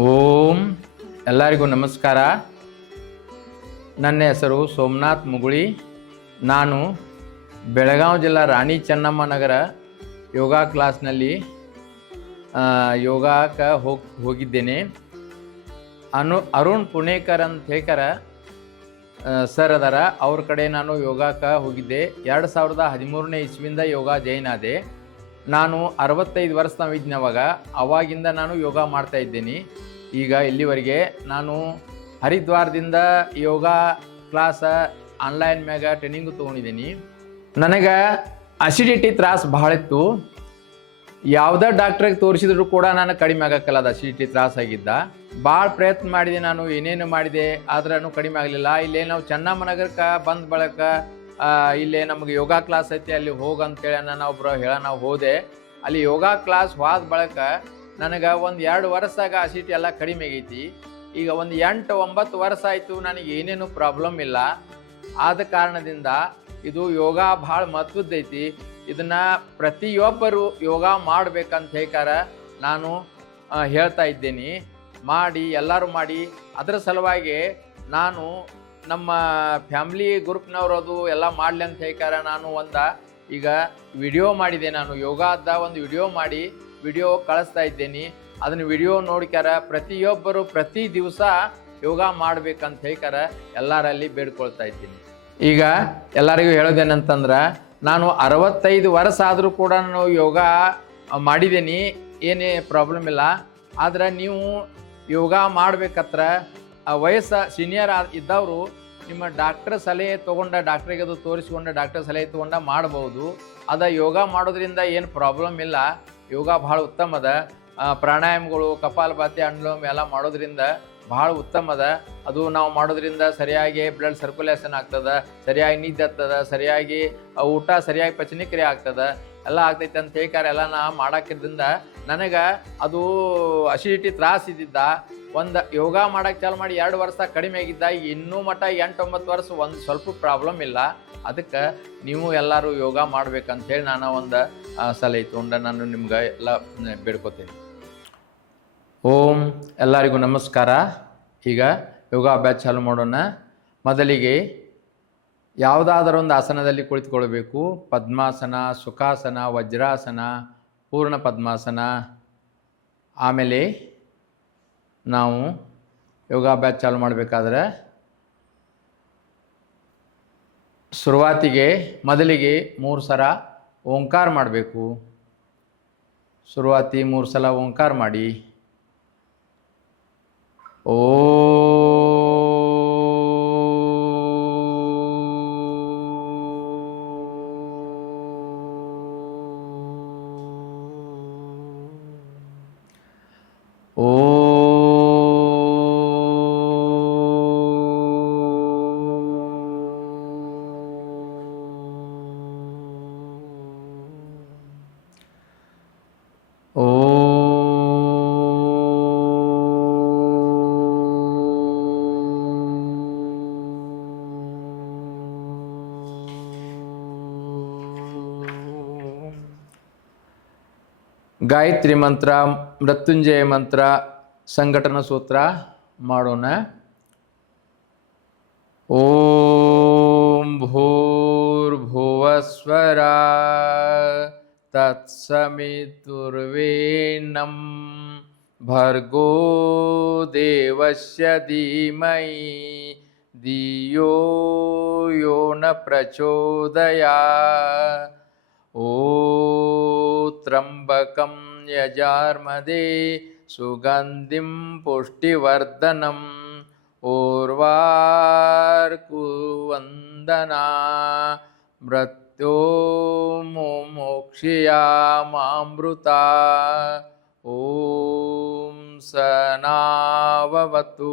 ಓಂ ಎಲ್ಲರಿಗೂ ನಮಸ್ಕಾರ. ನನ್ನ ಹೆಸರು ಸೋಮನಾಥ್ ಮುಗುಳಿ. ನಾನು ಬೆಳಗಾವಿ ಜಿಲ್ಲಾ ರಾಣಿ ಚೆನ್ನಮ್ಮ ನಗರ ಯೋಗ ಕ್ಲಾಸ್ನಲ್ಲಿ ಯೋಗಕ್ಕೆ ಹೋಗಿದ್ದೇನೆ. ಅರುಣ್ ಪುಣೇಕರ್ ಅಂತ ಹೇಳ್ಕರ ಸರ್ ಅದಾರ, ಅವ್ರ ಕಡೆ ನಾನು ಯೋಗಕ್ಕೆ ಹೋಗಿದ್ದೆ. 2013ನೇ ಇಸ್ವಿಯಿಂದ ಯೋಗ ಜಾಯಿನ್ ಆದೆ. ನಾನು 65 ವರ್ಷ ನಾವಿದ್ನವಾಗ ಅವಾಗಿಂದ ನಾನು ಯೋಗ ಮಾಡ್ತಾ ಇದ್ದೀನಿ. ಈಗ ಇಲ್ಲಿವರೆಗೆ ನಾನು ಹರಿದ್ವಾರದಿಂದ ಯೋಗ ಕ್ಲಾಸ ಆನ್ಲೈನ್ ಮ್ಯಾಗ ಟ್ರೈನಿಂಗು ತೊಗೊಂಡಿದ್ದೀನಿ. ನನಗೆ ಅಸಿಡಿಟಿ ತ್ರಾಸು ಭಾಳ ಇತ್ತು. ಯಾವುದೇ ಡಾಕ್ಟ್ರಿಗೆ ತೋರಿಸಿದ್ರು ಕೂಡ ನಾನು ಕಡಿಮೆ ಆಗಕ್ಕಲ್ಲ. ಅದು ಅಸಿಡಿಟಿ ತ್ರಾಸಾಗಿದ್ದ. ಭಾಳ ಪ್ರಯತ್ನ ಮಾಡಿದೆ, ನಾನು ಏನೇನು ಮಾಡಿದೆ ಆದ್ರೂ ಕಡಿಮೆ ಆಗಲಿಲ್ಲ. ಇಲ್ಲೇ ನಾವು ಚೆನ್ನಮ್ಮ ನಗರಕ್ಕೆ ಬಂದ ಬಳಕ ಇಲ್ಲೇ ನಮಗೆ ಯೋಗ ಕ್ಲಾಸ್ ಐತಿ, ಅಲ್ಲಿ ಹೋಗಂತೇಳಿ ನಾನು ಒಬ್ಬರು ನಾವು ಹೋದೆ. ಅಲ್ಲಿ ಯೋಗ ಕ್ಲಾಸ್ ಹೋದ ಬಳಕ ನನಗೆ 1-2 ವರ್ಷಾಗ ಅಸಿಡಿಟಿ ಎಲ್ಲ ಕಡಿಮೆ ಆಗೈತಿ. ಈಗ 8-9 ವರ್ಷ ಆಯಿತು, ನನಗೆ ಏನೇನು ಪ್ರಾಬ್ಲಮ್ ಇಲ್ಲ. ಆದ ಕಾರಣದಿಂದ ಇದು ಯೋಗ ಭಾಳ ಮಹತ್ವದ್ದೈತಿ. ಇದನ್ನು ಪ್ರತಿಯೊಬ್ಬರು ಯೋಗ ಮಾಡ್ಬೇಕಂತ ಹೇಳ್ಕಾರ ನಾನು ಹೇಳ್ತಾ ಇದ್ದೀನಿ. ಮಾಡಿ ಎಲ್ಲರೂ ಮಾಡಿ. ಅದರ ಸಲುವಾಗಿ ನಾನು ನಮ್ಮ ಫ್ಯಾಮ್ಲಿ ಗ್ರೂಪ್ನವ್ರದು ಎಲ್ಲ ಮಾಡಲಿ ಅಂತ ಹೇಳ್ಕಾರ ನಾನು ಈಗ ವಿಡಿಯೋ ಮಾಡಿದೆ. ನಾನು ಯೋಗದ ಒಂದು ವಿಡಿಯೋ ಮಾಡಿ ವಿಡಿಯೋ ಕಳಿಸ್ತಾ ಇದ್ದೀನಿ. ಅದನ್ನು ವಿಡಿಯೋ ನೋಡ್ಕ್ಯಾರ ಪ್ರತಿಯೊಬ್ಬರು ಪ್ರತಿ ದಿವಸ ಯೋಗ ಮಾಡ್ಬೇಕಂತ ಹೇಳ್ಕಾರ ಎಲ್ಲರಲ್ಲಿ ಬೇಡ್ಕೊಳ್ತಾ ಇದ್ದೀನಿ. ಈಗ ಎಲ್ಲರಿಗೂ ಹೇಳೋದೇನಂತಂದ್ರೆ, ನಾನು 65 ವರ್ಷ ಆದರೂ ಕೂಡ ನಾನು ಯೋಗ ಮಾಡಿದ್ದೀನಿ, ಏನೇ ಪ್ರಾಬ್ಲಮ್ ಇಲ್ಲ. ಆದ್ರೆ ನೀವು ಯೋಗ ಮಾಡ್ಬೇಕತ್ರ ವಯಸ್ಸು ಸೀನಿಯರ್ ಇದ್ದವರು ನಿಮ್ಮ ಡಾಕ್ಟರ್ ಸಲಹೆ ತೊಗೊಂಡ, ಡಾಕ್ಟ್ರಿಗೆ ಅದು ತೋರಿಸ್ಕೊಂಡು ಡಾಕ್ಟರ್ ಸಲಹೆ ತೊಗೊಂಡ ಮಾಡ್ಬೋದು. ಯೋಗ ಮಾಡೋದ್ರಿಂದ ಏನು ಪ್ರಾಬ್ಲಮ್ ಇಲ್ಲ. ಯೋಗ ಭಾಳ ಉತ್ತಮ ಅದ. ಪ್ರಾಣಾಯಾಮಗಳು, ಕಪಾಲಭಾತಿ, ಅನುಲೋಮ ಎಲ್ಲ ಮಾಡೋದ್ರಿಂದ ಭಾಳ ಉತ್ತಮ ಅದ. ಅದು ನಾವು ಮಾಡೋದ್ರಿಂದ ಸರಿಯಾಗಿ ಬ್ಲಡ್ ಸರ್ಕ್ಯುಲೇಷನ್ ಆಗ್ತದೆ, ಸರಿಯಾಗಿ ನಿದ್ದೆ ಆಗ್ತದೆ, ಸರಿಯಾಗಿ ಊಟ ಸರಿಯಾಗಿ ಪಚನಕ್ರಿಯೆ ಆಗ್ತದೆ, ಎಲ್ಲ ಆಗ್ತೈತೆ ಅಂತ ಹೇಳ್ಕಾರ. ಎಲ್ಲ ನಾ ಮಾಡಾಕಿದ್ರಿಂದ ನನಗೆ ಅದು ಅಸಿಡಿಟಿ ತ್ರಾಸ ಇದ್ದಿದ್ದ. ಯೋಗ ಮಾಡೋಕ್ಕೆ ಚಾಲು ಮಾಡಿ 2 ವರ್ಷ ಕಡಿಮೆ ಆಗಿದ್ದ. ಈಗ ಇನ್ನೂ ಮಟ್ಟ 8-9 ವರ್ಷ ಸ್ವಲ್ಪ ಪ್ರಾಬ್ಲಮ್ ಇಲ್ಲ. ಅದಕ್ಕೆ ನೀವು ಎಲ್ಲರೂ ಯೋಗ ಮಾಡ್ಬೇಕಂತೇಳಿ ನಾನು ಸಲಹೆ ತೊಗೊಂಡ ನಾನು ನಿಮ್ಗೆ ಎಲ್ಲ ಬೇಡ್ಕೋತೀನಿ. ಓಂ ಎಲ್ಲರಿಗೂ ನಮಸ್ಕಾರ. ಈಗ ಯೋಗ ಅಭ್ಯಾಸ ಚಾಲು ಮಾಡೋಣ. ಮೊದಲಿಗೆ ಯಾವುದಾದರೂ ಒಂದು ಆಸನದಲ್ಲಿ ಕುಳಿತುಕೊಳ್ಬೇಕು. ಪದ್ಮಾಸನ, ಸುಖಾಸನ, ವಜ್ರಾಸನ, ಪೂರ್ಣ ಪದ್ಮಾಸನ. ಆಮೇಲೆ ನಾವು ಯೋಗಾಭ್ಯಾಸ ಚಾಲು ಮಾಡಬೇಕಾದ್ರೆ ಮೊದಲಿಗೆ 3 ಸಲ ಓಂಕಾರ ಮಾಡಬೇಕು. 3 ಸಲ ಓಂಕಾರ ಮಾಡಿ. ಓ ಗಾಯತ್ರಿ ಮಂತ್ರ, ಮೃತ್ಯುಂಜಯ ಮಂತ್ರ, ಸಂಘಟನಾ ಸೂತ್ರ ಮಾಡೋಣ. ಓಂ ಭೂರ್ಭುವಸ್ವರ ತತ್ಸವಿತುರ್ವರೆಣ್ಯಂ ಭರ್ಗೋ ದೇವಸ್ಯ ಧೀಮಹಿ ಧಿಯೋ ಯೋ ನ ಪ್ರಚೋದಯಾತ್. ತ್ರಂಬಕಂ ಯಜಾರ್ಮದೇ ಸುಗಂಧಿಂ ಪುಷ್ಟಿವರ್ಧನಂ ಉರ್ವಾರ್ಕುವಂದನಾ ಮೃತ್ಯೋ ಮುಮೋಕ್ಷಯಾಮಾಮೃತಾ. ಓಂ ಸಹನಾವವತು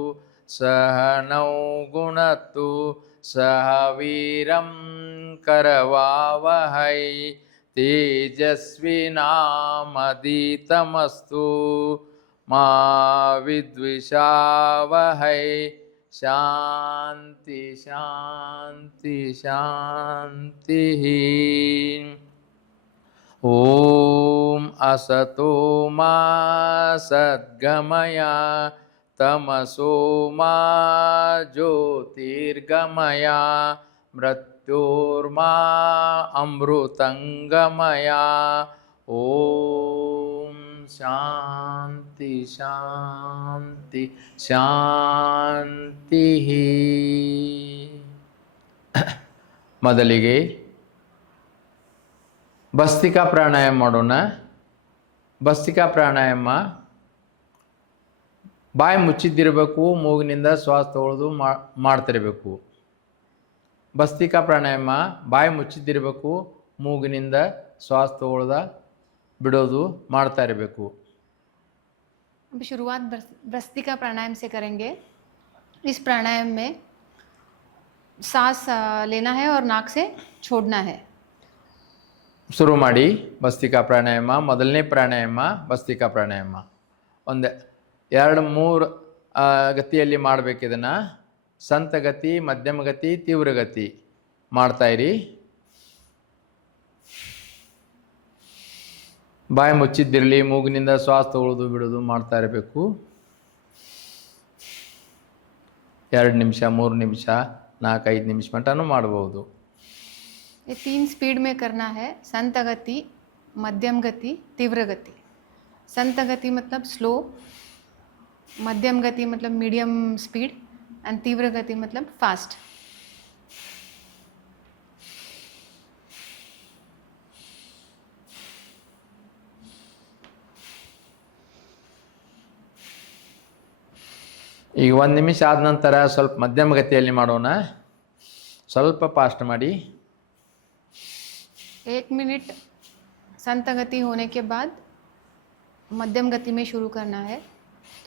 ಸಹನೌ ಗುಣತ್ತು ಸಹ ವೀರಂ ಕರವಾವಹೈ ತೇಜಸ್ವಿನಾಮಧೀತಮಸ್ತು ಮಾ ವಿದ್ವಿಷಾವಹೈ. ಶಾಂತಿ ಶಾಂತಿ ಶಾಂತಿ. ಓಂ असतो मा सद्गमय तमसो मा ज्योतिर्गमय मृत्योर्मा अमृतंगमय ओम शांति शांति शांति ಮೊದಲಿಗೆ ಭಸ್ತ್ರಿಕಾ ಪ್ರಾಣಾಯಾಮ ಮಾಡೋಣ. ಭಸ್ತ್ರಿಕಾ ಪ್ರಾಣಾಯಾಮ ಬಾಯಿ ಮುಚ್ಚಿದ್ದಿರಬೇಕು, ಮೂಗಿನಿಂದ ಶ್ವಾಸ ತಗೊಳ್ಳೋದು ಮಾಡ್ತಿರಬೇಕು. ಭಸ್ತ್ರಿಕಾ ಪ್ರಾಣಾಯಾಮ ಬಾಯಿ ಮುಚ್ಚಿದ್ದಿರಬೇಕು, ಮೂಗಿನಿಂದ ಶ್ವಾಸ ತಗೊಳ್ಳೋದ ಬಿಡೋದು ಮಾಡ್ತಾ ಇರಬೇಕು. अभी शुरुआत भस्त्रिका प्राणायाम से करेंगे. इस प्राणायाम में सांस लेना है और नाक से छोड़ना है. ಶುರು ಮಾಡಿ. ಭಸ್ತ್ರಿಕಾ ಪ್ರಾಣಾಯಾಮ ಮೊದಲನೇ ಪ್ರಾಣಾಯಾಮ ಭಸ್ತ್ರಿಕಾ ಪ್ರಾಣಾಯಾಮ. ಒಂದು 2-3 ಗತಿಯಲ್ಲಿ ಮಾಡಬೇಕು. ಇದನ್ನು ಸಂತ ಗತಿ, ಮಧ್ಯಮ ಗತಿ, ತೀವ್ರ ಗತಿ ಮಾಡ್ತಾಯಿರಿ. ಬಾಯಿ ಮುಚ್ಚಿದ್ದಿರಲಿ, ಮೂಗಿನಿಂದ ಶ್ವಾಸ ತಗೊಳ್ಳೋದು ಬಿಡೋದು ಮಾಡ್ತಾ ಇರಬೇಕು. 2 ನಿಮಿಷ, 3 ನಿಮಿಷ, 4-5 ನಿಮಿಷ ಮಟನೂ ಮಾಡಬಹುದು. ये 3 स्पीड में करना है. संत गति, मध्यम गति, तीव्र गति. संत गति मतलब स्लो, मध्यम गति मतलब मीडियम स्पीड एंड तीव्र गति मतलब फास्ट. ಈಗ 1 ನಿಮಿಷ ಆದ ನಂತರ ಸ್ವಲ್ಪ ಮಧ್ಯಮ ಗತಿಯಲ್ಲಿ ಮಾಡೋಣ. ಸ್ವಲ್ಪ ಫಾಸ್ಟ್ ಮಾಡಿ. 1 मिनट संत गति होने के बाद मध्यम गति में शुरू करना है.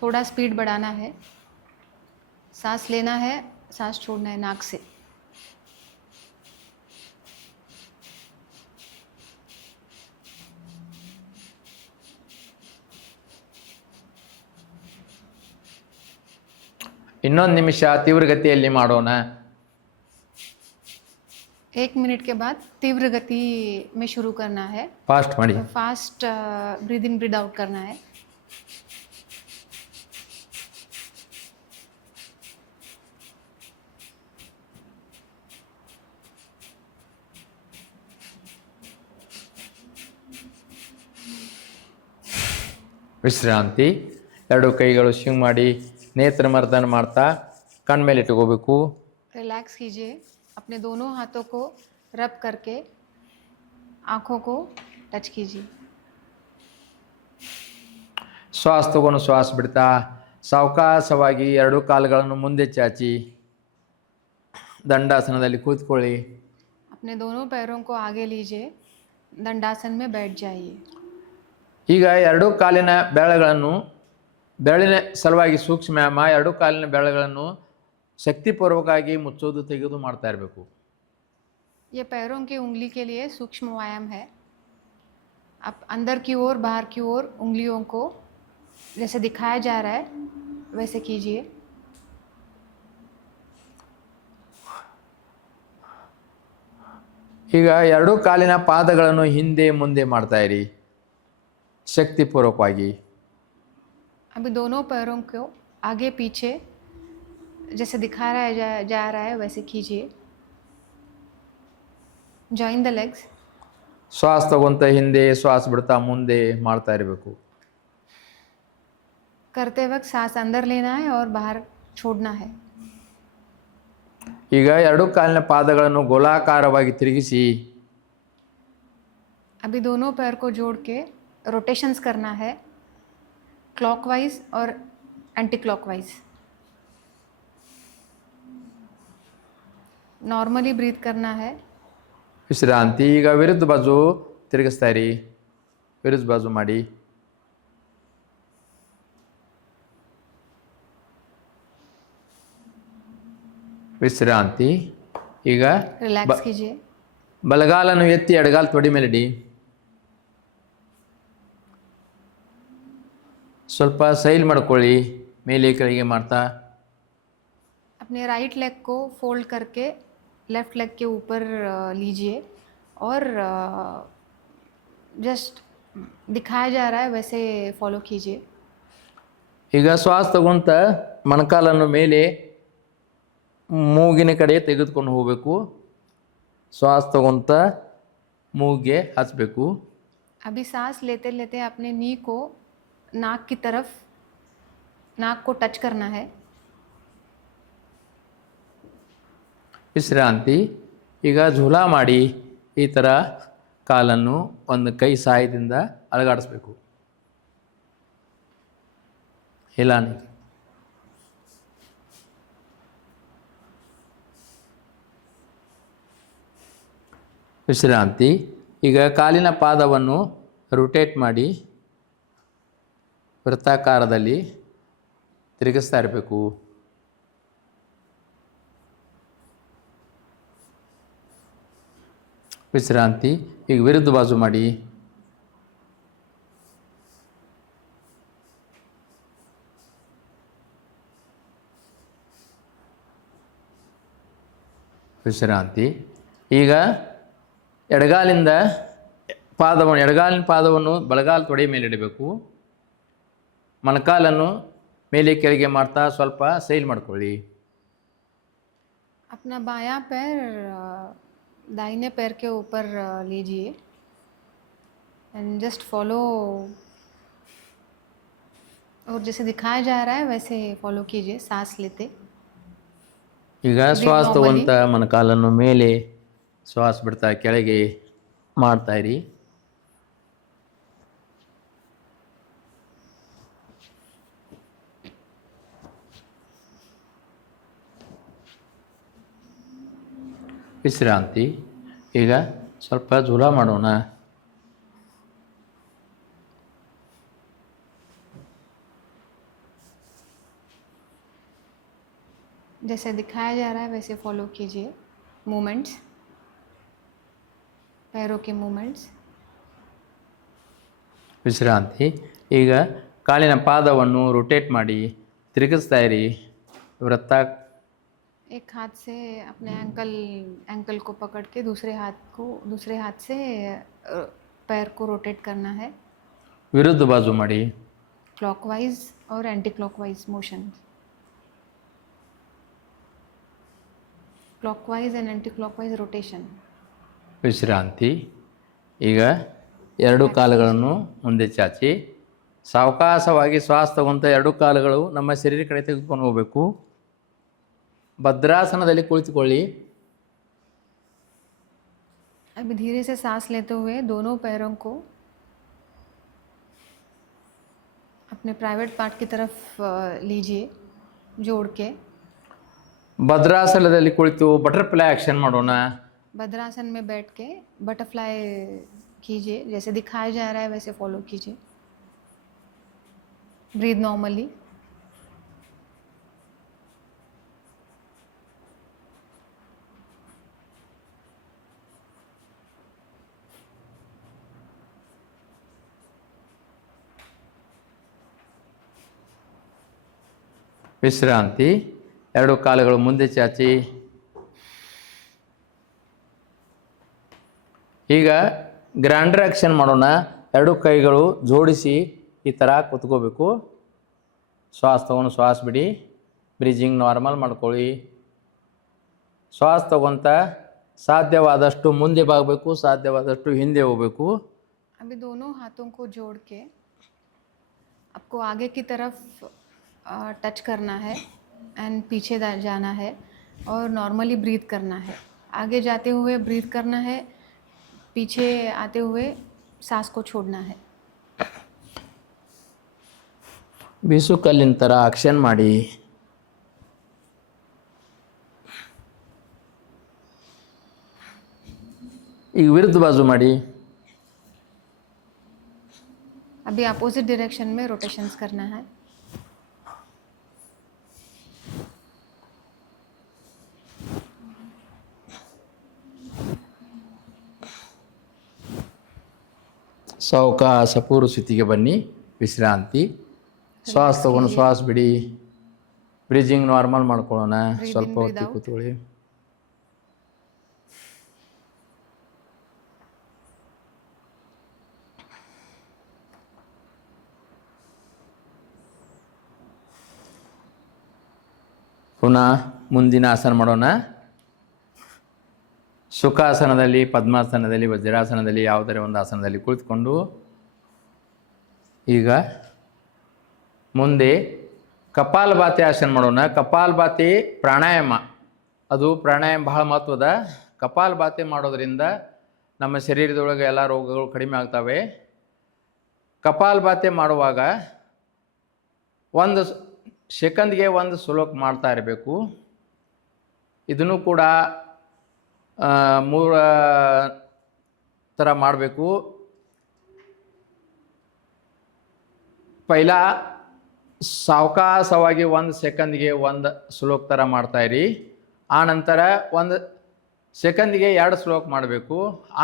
थोड़ा स्पीड बढ़ाना है. सांस लेना है, सांस छोड़ना है नाक से. ಇನ್ನೊಂದು ನಿಮಿಷ ತೀವ್ರ ಗತಿಯಲ್ಲಿ ಮಾಡೋಣ. 1 मिनट के बाद तीव्र गति में शुरू करना है. ಫಾಸ್ಟ್ ಮಾಡಿ. Fast breathe in breathe out करना है. ವಿಶ್ರಾಂತಿ. 2 ಕೈಗಳು ಸ್ವಿಂಗ್ ಮಾಡಿ ನೇತ್ರ ಮರ್ದನ ಮಾಡ್ತಾ ಕಣ್ಮೇಲೆ ಇಟ್ಕೋಬೇಕು. रिलैक्स कीजिए. अपने दोनों हाथों को रब करके आँखों को टच कीजिए. ಶ್ವಾಸ ತಗೊಂಡು ಶ್ವಾಸ ಬಿಡ್ತಾ ಸಾವಕಾಶವಾಗಿ 2 ಕಾಲುಗಳನ್ನು ಮುಂದೆ ಚಾಚಿ ದಂಡಾಸನದಲ್ಲಿ ಕೂತ್ಕೊಳ್ಳಿ. अपने दोनों पैरों को आगे लीजिए. दंडासन में बैठ जाइए. ಈಗ 2 ಕಾಲಿನ ಬೆರಳಿನ ಸಲುವಾಗಿ ಸೂಕ್ಷ್ಮ ವ್ಯಾಯಾಮ. 2 ಕಾಲಿನ ಬೆರಳುಗಳನ್ನು ಶಕ್ತಿಪೂರ್ವಕವಾಗಿ ಮುಚ್ಚೋದು ತೆಗೆದು ಮಾಡ್ತಾ ಇರಬೇಕು. ये पैरों की उंगली के लिए सूक्ष्म व्यायाम है. आप अंदर की ओर बाहर की ओर उंगलियों को जैसे दिखाया जा रहा है वैसे कीजिए. ಈಗ 2 ಕಾಲಿನ ಪಾದಗಳನ್ನು ಹಿಂದೆ ಮುಂದೆ ಮಾಡ್ತಾ ಇರಿ ಶಕ್ತಿಪೂರ್ವಕವಾಗಿ. अभी दोनों पैरों को आगे पीछे जैसे दिखाया जा रहा है वैसे कीजिए. Join the legs. ಶ್ವಾಸ ತಗೊಂತ ಹಿಂದೆ ಶ್ವಾಸ ಬಿಡ್ತಾ ಮುಂದೆ ಮಾಡ್ತಾ ಇರಬೇಕು. करते वक्त सांस अंदर लेना है और बाहर छोड़ना है. ಈಗ 2 ಕಾಲಿನ ಪಾದಗಳನ್ನು ಗೋಲಾಕಾರವಾಗಿ ತಿರುಗಿಸಿ अभी दोनों पैर को जोड़ के रोटेशंस करना है, क्लॉकवाइज और एंटी क्लॉकवाइज. नॉर्मली ब्रीथ करना है. ವಿಶ್ರಾಂತಿ. ಈಗ ವಿರುದ್ಧ ಬಾಜು ತಿರುಗಿಸ್ತಾ ಇರಿ. ವಿರುದ್ಧ ಬಾಜು ಮಾಡಿ. ವಿಶ್ರಾಂತಿ. ಈಗ रिलैक्स कीजिए. ಬಲಗಾಲನ್ನು ಎತ್ತಿ ಎಡಗಾಲು ತೊಡಿ ಮೇಲೆ ಇಡಿ. ಸ್ವಲ್ಪ ಸೈಲ್ ಮಾಡ್ಕೊಳ್ಳಿ ಮೇಲೆ ಕೆಳಗೆ ಮಾಡ್ತಾ. अपने राइट लेग को फोल्ड करके लेफ्ट लेग के ऊपर लीजिए और जस्ट दिखाया जा रहा है वैसे फॉलो कीजिए। ಈಗ ಶ್ವಾಸ ತಗೊಂತ ಮೊಣಕಾಲನ್ನು ಮೇಲೆ ಮೂಗಿನ ಕಡೆ ತೆಗೆದುಕೊಂಡು ಹೋಗಬೇಕು. ಶ್ವಾಸ ತಗೊಂತ ಮೂಗಿಗೆ ಹಚ್ಚಬೇಕು. अभी सांस लेते लेते अपने नी को नाक की तरफ, नाक को टच करना है। ವಿಶ್ರಾಂತಿ. ಈಗ ಝೂಲಾ ಮಾಡಿ ಈ ಥರ ಕಾಲನ್ನು ಒಂದು ಕೈ ಸಹಾಯದಿಂದ ಅಲಗಾಡಿಸ್ಬೇಕು. ಹಿಲಾನಿ. ವಿಶ್ರಾಂತಿ. ಈಗ ಕಾಲಿನ ಪಾದವನ್ನು ರೊಟೇಟ್ ಮಾಡಿ ವೃತ್ತಾಕಾರದಲ್ಲಿ ತಿರುಗಿಸ್ತಾ ಇರಬೇಕು. ವಿಶ್ರಾಂತಿ. ಈಗ ವಿರುದ್ಧ ಬಾಜು ಮಾಡಿ. ವಿಶ್ರಾಂತಿ. ಈಗ ಎಡಗಾಲಿನ ಪಾದವನ್ನು ಬಲಗಾಲ ತೊಡೆ ಮೇಲೆ ಇಡಬೇಕು. ಮೊಣಕಾಲನ್ನು ಮೇಲೆ ಕೆಳಗೆ ಮಾಡ್ತಾ ಸ್ವಲ್ಪ ಸೈಲ್ ಮಾಡ್ಕೊಳ್ಳಿ. अपना बायां पैर दाहिने पैर के ऊपर लीजिए एंड जस्ट फॉलो, और जैसे दिखाया जा रहा है वैसे फॉलो कीजिए सांस लेते। ಈಗ ಶ್ವಾಸ ತಗೊಂತ ಮೊಣಕಾಲನ್ನು ಮೇಲೆ, ಶ್ವಾಸ ಬಿಡ್ತಾ ಕೆಳಗೆ ಮಾಡ್ತಾ ಇರಿ. ವಿಶ್ರಾಂತಿ. ಈಗ ಸ್ವಲ್ಪ ಝೂಲಾ ಮಾಡೋಣ. जैसे दिखाया जा रहा है वैसे फॉलो कीजिए मूवमेंट्स, पैरों के मूवमेंट्स। ವಿಶ್ರಾಂತಿ. ಈಗ ಕಾಲಿನ ಪಾದವನ್ನು ರೊಟೇಟ್ ಮಾಡಿ ತಿರುಗಿಸ್ತಾ ಇರಿ. ವೃತ್ತ. एक हाथ से अपने एंकल को पकड़ के दूसरे हाथ से पैर को रोटेट करना है। ವಿರುದ್ಧ ಬಾಜು ಮಾಡಿ. क्लॉकवाइज और anti clockwise motion, clockwise and anti clockwise rotation. ವಿಶ್ರಾಂತಿ. ಈಗ ಎರಡು ಕಾಲುಗಳನ್ನು ಮುಂದೆ ಚಾಚಿ ಸಾವಕಾಶವಾಗಿ ಶ್ವಾಸ ತಗೊಂತ ಎರಡು ಕಾಲುಗಳು ನಮ್ಮ ಶರೀರ ಕಡೆ ತೆಗೆದುಕೊಂಡು ಹೋಗಬೇಕು. ಭದ್ರಾಸನದಲ್ಲಿ ಕುಳಿತುಕೊಳ್ಳಿ. अभी धीरे से सांस लेते हुए दोनों पैरों को अपने प्राइवेट पार्ट की तरफ लीजिए जोड़ के। ಭದ್ರಾಸನದಲ್ಲಿ ಕುಳಿತು ಬಟರ್ಫ್ಲೈ ಆಕ್ಷನ್ ಮಾಡೋಣ. भद्रासन में बैठ के बटरफ्लाई कीजिए, जैसे दिखाया जा रहा है वैसे फॉलो कीजिए। Breathe normally. ವಿಶ್ರಾಂತಿ. ಎರಡು ಕಾಲುಗಳು ಮುಂದೆ ಚಾಚಿ. ಈಗ ಗ್ರ್ಯಾಂಡರ್ ಆಕ್ಷನ್ ಮಾಡೋಣ. ಎರಡು ಕೈಗಳು ಜೋಡಿಸಿ ಈ ಥರ ಕೂತ್ಕೋಬೇಕು. ಶ್ವಾಸ ತಗೊಂಡು ಶ್ವಾಸ ಬಿಡಿ. ಬ್ರೀಜಿಂಗ್ ನಾರ್ಮಲ್ ಮಾಡ್ಕೊಳ್ಳಿ. ಶ್ವಾಸ ತಗೊಂತ ಸಾಧ್ಯವಾದಷ್ಟು ಮುಂದೆ ಬಾಗಬೇಕು, ಸಾಧ್ಯವಾದಷ್ಟು ಹಿಂದೆ ಹೋಗಬೇಕು. अभी दोनों हाथों को जोड़ के आपको आगे की तरफ टच करना है एंड पीछे जाना है और नॉर्मली ब्रीथ करना है। आगे जाते हुए ब्रीथ करना है, पीछे आते हुए सांस को छोड़ना है। ಬೀಸು ಕಲ್ಲಿನ ಥರ ಆಕ್ಷನ್ ಮಾಡಿ. ಈಗ ವಿರುದ್ಧ ಬಾಜು ಮಾಡಿ. अभी अपोजिट डायरेक्शन में रोटेशंस करना है। ಸಾವಕಾಶ ಪೂರ್ವ ಸ್ಥಿತಿಗೆ ಬನ್ನಿ. ವಿಶ್ರಾಂತಿ. ಶ್ವಾಸ ತಗೊಂಡು ಶ್ವಾಸ ಬಿಡಿ. ಬ್ರೀಜಿಂಗ್ ನಾರ್ಮಲ್ ಮಾಡ್ಕೊಳ್ಳೋಣ. ಸ್ವಲ್ಪ ಹೊತ್ತು ಕೂತ್ಕೊಳ್ಳಿ. ಪುನಃ ಮುಂದಿನ ಆಸನ ಮಾಡೋಣ. ಸುಖಾಸನದಲ್ಲಿ, ಪದ್ಮಾಸನದಲ್ಲಿ, ವಜ್ರಾಸನದಲ್ಲಿ ಯಾವುದರ ಒಂದು ಆಸನದಲ್ಲಿ ಕುಳಿತುಕೊಂಡು ಈಗ ಮುಂದೆ ಕಪಾಲಭಾತಿ ಆಸನ ಮಾಡೋಣ. ಕಪಾಲಭಾತಿ ಪ್ರಾಣಾಯಾಮ, ಅದು ಪ್ರಾಣಾಯಾಮ ಬಹಳ ಮಹತ್ವದ. ಕಪಾಲಭಾತಿ ಮಾಡೋದ್ರಿಂದ ನಮ್ಮ ಶರೀರದೊಳಗೆ ಎಲ್ಲ ರೋಗಗಳು ಕಡಿಮೆ ಆಗ್ತವೆ. ಕಪಾಲಭಾತಿ ಮಾಡುವಾಗ 1 ಸೆಕೆಂಡ್ಗೆ 1 ಶ್ಲೋಕ ಮಾಡ್ತಾ ಇರಬೇಕು. ಇದನ್ನು ಕೂಡ 3 ಥರ ಮಾಡಬೇಕು. ಪೈಲ ಸಾವಕಾಶವಾಗಿ 1 ಸೆಕೆಂಡ್ಗೆ 1 ಶ್ಲೋಕ ಥರ ಮಾಡ್ತಾಯಿರಿ. ಆನಂತರ 1 ಸೆಕೆಂಡ್ಗೆ 2 ಶ್ಲೋಕ ಮಾಡಬೇಕು.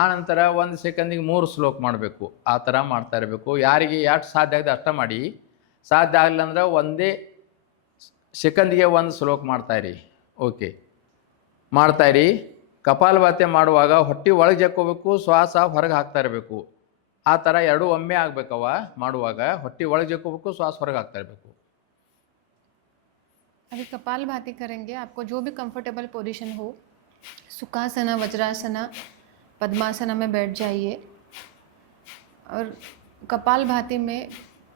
ಆನಂತರ 1 ಸೆಕೆಂಡಿಗೆ 3 ಶ್ಲೋಕ ಮಾಡಬೇಕು. ಆ ಥರ ಮಾಡ್ತಾ ಇರಬೇಕು. ಯಾರಿಗೆ ಎಷ್ಟು ಸಾಧ್ಯ ಆಗಿದೆ ಅಷ್ಟ ಮಾಡಿ. ಸಾಧ್ಯ ಆಗಲಿಲ್ಲ ಅಂದ್ರೆ 1 ಸೆಕೆಂಡ್ಗೆ 1 ಶ್ಲೋಕ ಮಾಡ್ತಾಯಿರಿ. ಓಕೆ, ಮಾಡ್ತಾಯಿರಿ. ಕಪಾಲಭಾತಿ ಮಾಡುವಾಗ ಹೊಟ್ಟೆ ಒಳಗೆ ಜಕ್ಕೋಬೇಕು, ಶ್ವಾಸ ಹೊರಗೆ ಹಾಕ್ತಾ ಇರಬೇಕು. ಆ ಥರ 2 ಒಮ್ಮೆ ಆಗಬೇಕವ. ಮಾಡುವಾಗ ಹೊಟ್ಟೆ ಒಳಗೆ ಜಕ್ಕೋಬೇಕು, ಶ್ವಾಸ ಹೊರಗೆ ಹಾಕ್ತಾ ಇರಬೇಕು. अभी कपालभाति करेंगे. आपको जो भी कंफर्टेबल पोजीशन हो, सुखासना, वज्रासना, पद्मासना में बैठ जाइए. और कपालभाति में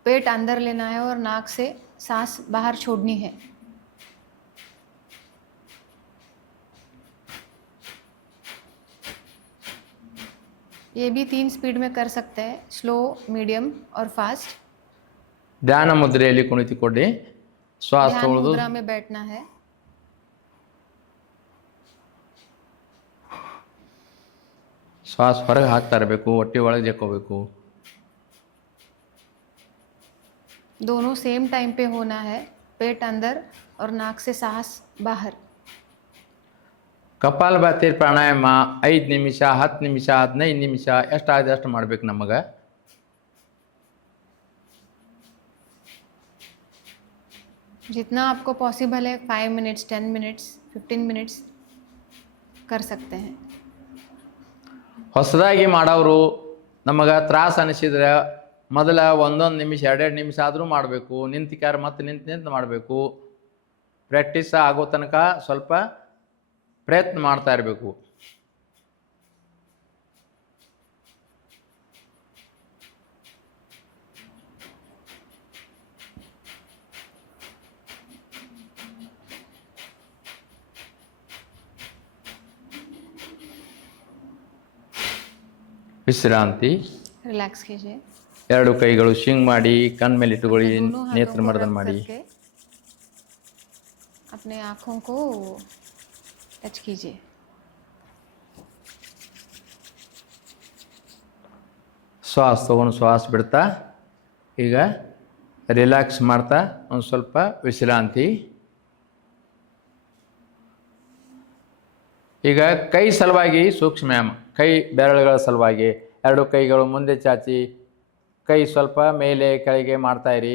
पेट अंदर लेना है और नाक से सांस बाहर छोड़नी है. ये भी 3 स्पीड में कर सकते हैं, स्लो, मीडियम और फास्ट. ಧ್ಯಾನ ಮುದ್ರೆಯಲ್ಲಿ ಕುಳಿತುಕೊಳ್ಳಿ. ಶ್ವಾಸ ध्यान ತೊಳೆದು मुद्रा में बैठना है. ಶ್ವಾಸ ಹೊರಗೆ ಹಾಕ್ತಾ ಇರಬೇಕು, ಹೊಟ್ಟೆ ಒಳಗೆ ಜಕ್ಕೋಬೇಕು. दोनों सेम टाइम पे होना है. पेट अंदर और नाक से सांस बाहर. ಕಪಾಲಭಾತಿ ಪ್ರಾಣಾಯಾಮ 5 ನಿಮಿಷ, 10 ನಿಮಿಷ, 15 ನಿಮಿಷ ಎಷ್ಟಾಗಿದೆ ಅಷ್ಟು ಮಾಡ್ಬೇಕು ನಮಗೆ. जितना आपको पॉसिबल है 5 मिनट्स, 10 मिनट्स, 15 मिनट्स कर सकते हैं. ಹೊಸದಾಗಿ ಮಾಡೋರು ನಮಗೆ ತ್ರಾಸ ಅನಿಸಿದ್ರೆ ಮೊದಲ 1 ನಿಮಿಷ, 2 ನಿಮಿಷ ಆದರೂ ಮಾಡಬೇಕು. ನಿಂತಿಕಾರ ಮತ್ತೆ ನಿಂತು ಮಾಡಬೇಕು. ಪ್ರಾಕ್ಟೀಸ್ ಆಗೋ ತನಕ ಸ್ವಲ್ಪ ಪ್ರಯತ್ನ ಮಾಡ್ತಾ ಇರಬೇಕು. ವಿಶ್ರಾಂತಿ. रिलैक्स कीजिए. 2 ಕೈಗಳು ಶಿಂಗ್ ಮಾಡಿ ಕಣ್ಣ ಮೇಲೆ ಇಟ್ಟುಕೊಳ್ಳಿ. दोनों हाथों ನೇತ್ರ को ಮರ್ದನ रब ಮಾಡಿ. करके अपने आँखों को टच कीजिए. ಶ್ವಾಸ ತಗೊಂಡು ಶ್ವಾಸ ಬಿಡ್ತಾ ಈಗ ರಿಲ್ಯಾಕ್ಸ್ ಮಾಡ್ತಾ ಒಂದು ಸ್ವಲ್ಪ ವಿಶ್ರಾಂತಿ. ಈಗ ಕೈ ಸಲುವಾಗಿ ಸೂಕ್ಷ್ಮ ವ್ಯಾಯಾಮ. ಕೈ ಬೆರಳುಗಳ ಸಲುವಾಗಿ 2 ಕೈಗಳು ಮುಂದೆ ಚಾಚಿ ಕೈ ಸ್ವಲ್ಪ ಮೇಲೆ ಕೆಳಗೆ ಮಾಡ್ತಾ ಇರಿ.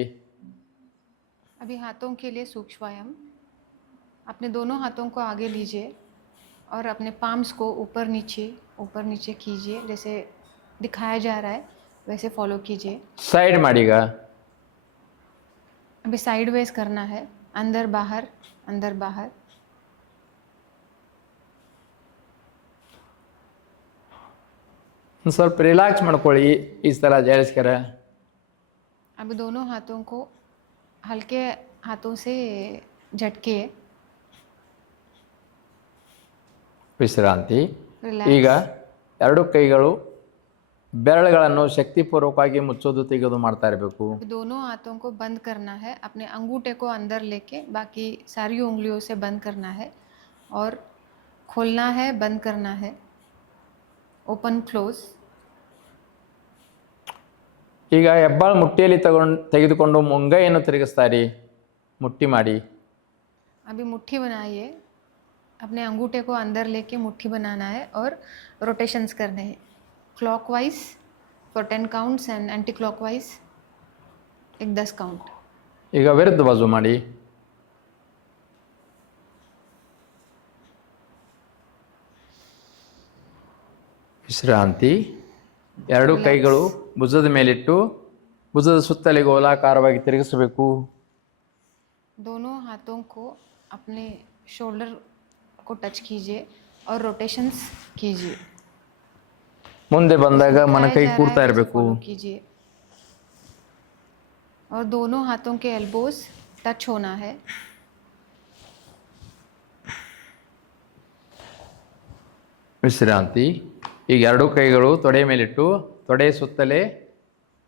अभी हाथों के लिए सूक्ष्म व्यायाम. अपने दोनों हाथों को आगे लीजिए और अपने पाम्स को ऊपर नीचे कीजिए. जैसे दिखाया जा रहा है वैसे फॉलो कीजिए. ಸೈಡ್ ಮಾಡಿ. ಈಗ अभी साइड वेज करना है. अंदर बाहर, अंदर बाहर. ಒಂದು ಸ್ವಲ್ಪ ರಿಲ್ಯಾಕ್ಸ್ ಮಾಡ್ಕೊಳ್ಳಿ. ಈ ಥರ ಜಾರಿಸ್ಕರ. अभी दोनों हाथों को हल्के हाथों से झटके. ವಿಶ್ರಾಂತಿ. रिलैक्स. ಈಗ 2 ಕೈಗಳು ಬೆರಳುಗಳನ್ನು ಶಕ್ತಿಪೂರ್ವಕವಾಗಿ ಮುಚ್ಚೋದು ತೆಗೆಯೋದು ಮಾಡ್ತಾ ಇರಬೇಕು. अभी दोनों हाथों को बंद करना है. अपने अंगूठे को अंदर लेके बाकी सारी उंगलियों से बंद करना है और खोलना है, बंद करना है. Open close. ಈಗ ಹೆಬ್ಬಾಳು ಮುಟ್ಟಿಯಲ್ಲಿ ತೆಗೆದುಕೊಂಡು ಮುಂಗೈಯನ್ನು ತಿರುಗಿಸ್ತಾರಿ. ಮುಟ್ಟಿ ಮಾಡಿ. अभी मुट्ठी बनाइए. अपने अंगूठे को अंदर लेके मुट्ठी बनाना है और रोटेशंस करने हैं. Clockwise for 10 counts and anti clockwise एक 10 काउंट. ಈಗ ವಿರುದ್ಧ ಬಾಜು ಮಾಡಿ. ವಿಶ್ರಾಂತಿ. 2 ಕೈಗಳು ಭುಜದ ಮೇಲಿಟ್ಟು ಭುಜದ ಸುತ್ತಲಿ ಗೋಲಾಕಾರವಾಗಿ ತಿರುಗಿಸಬೇಕು. दोनों हाथों को अपने शोल्डर को टच कीजिए और रोटेशंस कीजिए। ಮುಂದೆ ಬಂದಾಗ दिखाया ಮೊಣಕೈ जा रहा ಕೂರ್ತಾ है वैसे ಇರಬೇಕು. फॉलो कीजिए और दोनों हाथों के एल्बोज टच होना है। ವಿಶ್ರಾಂತಿ. ಈಗ ಎರಡು ಕೈಗಳು ತೊಡೆ ಮೇಲಿಟ್ಟು ತೊಡೆ ಸುತ್ತಲೇ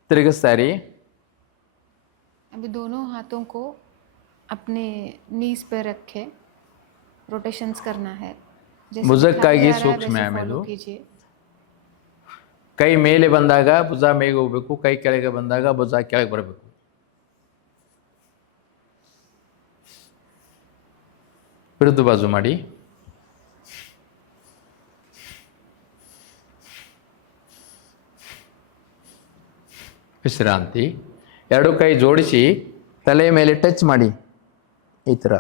ತಿರುಗಿಸ್ತಾರಿ. अभी दोनों हाथों को अपने नीज पे रखे रोटेशंस करना है। जैसे भुजक्काಗಿ दिखाया जा रहा है ಸೂಕ್ಷ್ಮ वैसे व्यायाम फॉलो ಇದು. कीजिए। ಕೈ ಮೇಲೆ ಬಂದಾಗ ಭುಜ ಮೇಗೆ ಹೋಗ್ಬೇಕು, ಕೈ ಕೆಳಗೆ ಬಂದಾಗ ಭುಜ ಕೆಳಗೆ ಬರಬೇಕು. ವಿರುದ್ಧ ಬಾಜು ಮಾಡಿ. ವಿಶ್ರಾಂತಿ. ಎರಡು ಕೈ ಜೋಡಿಸಿ ತಲೆ ಮೇಲೆ ಟಚ್ ಮಾಡಿ ಈ ಥರ.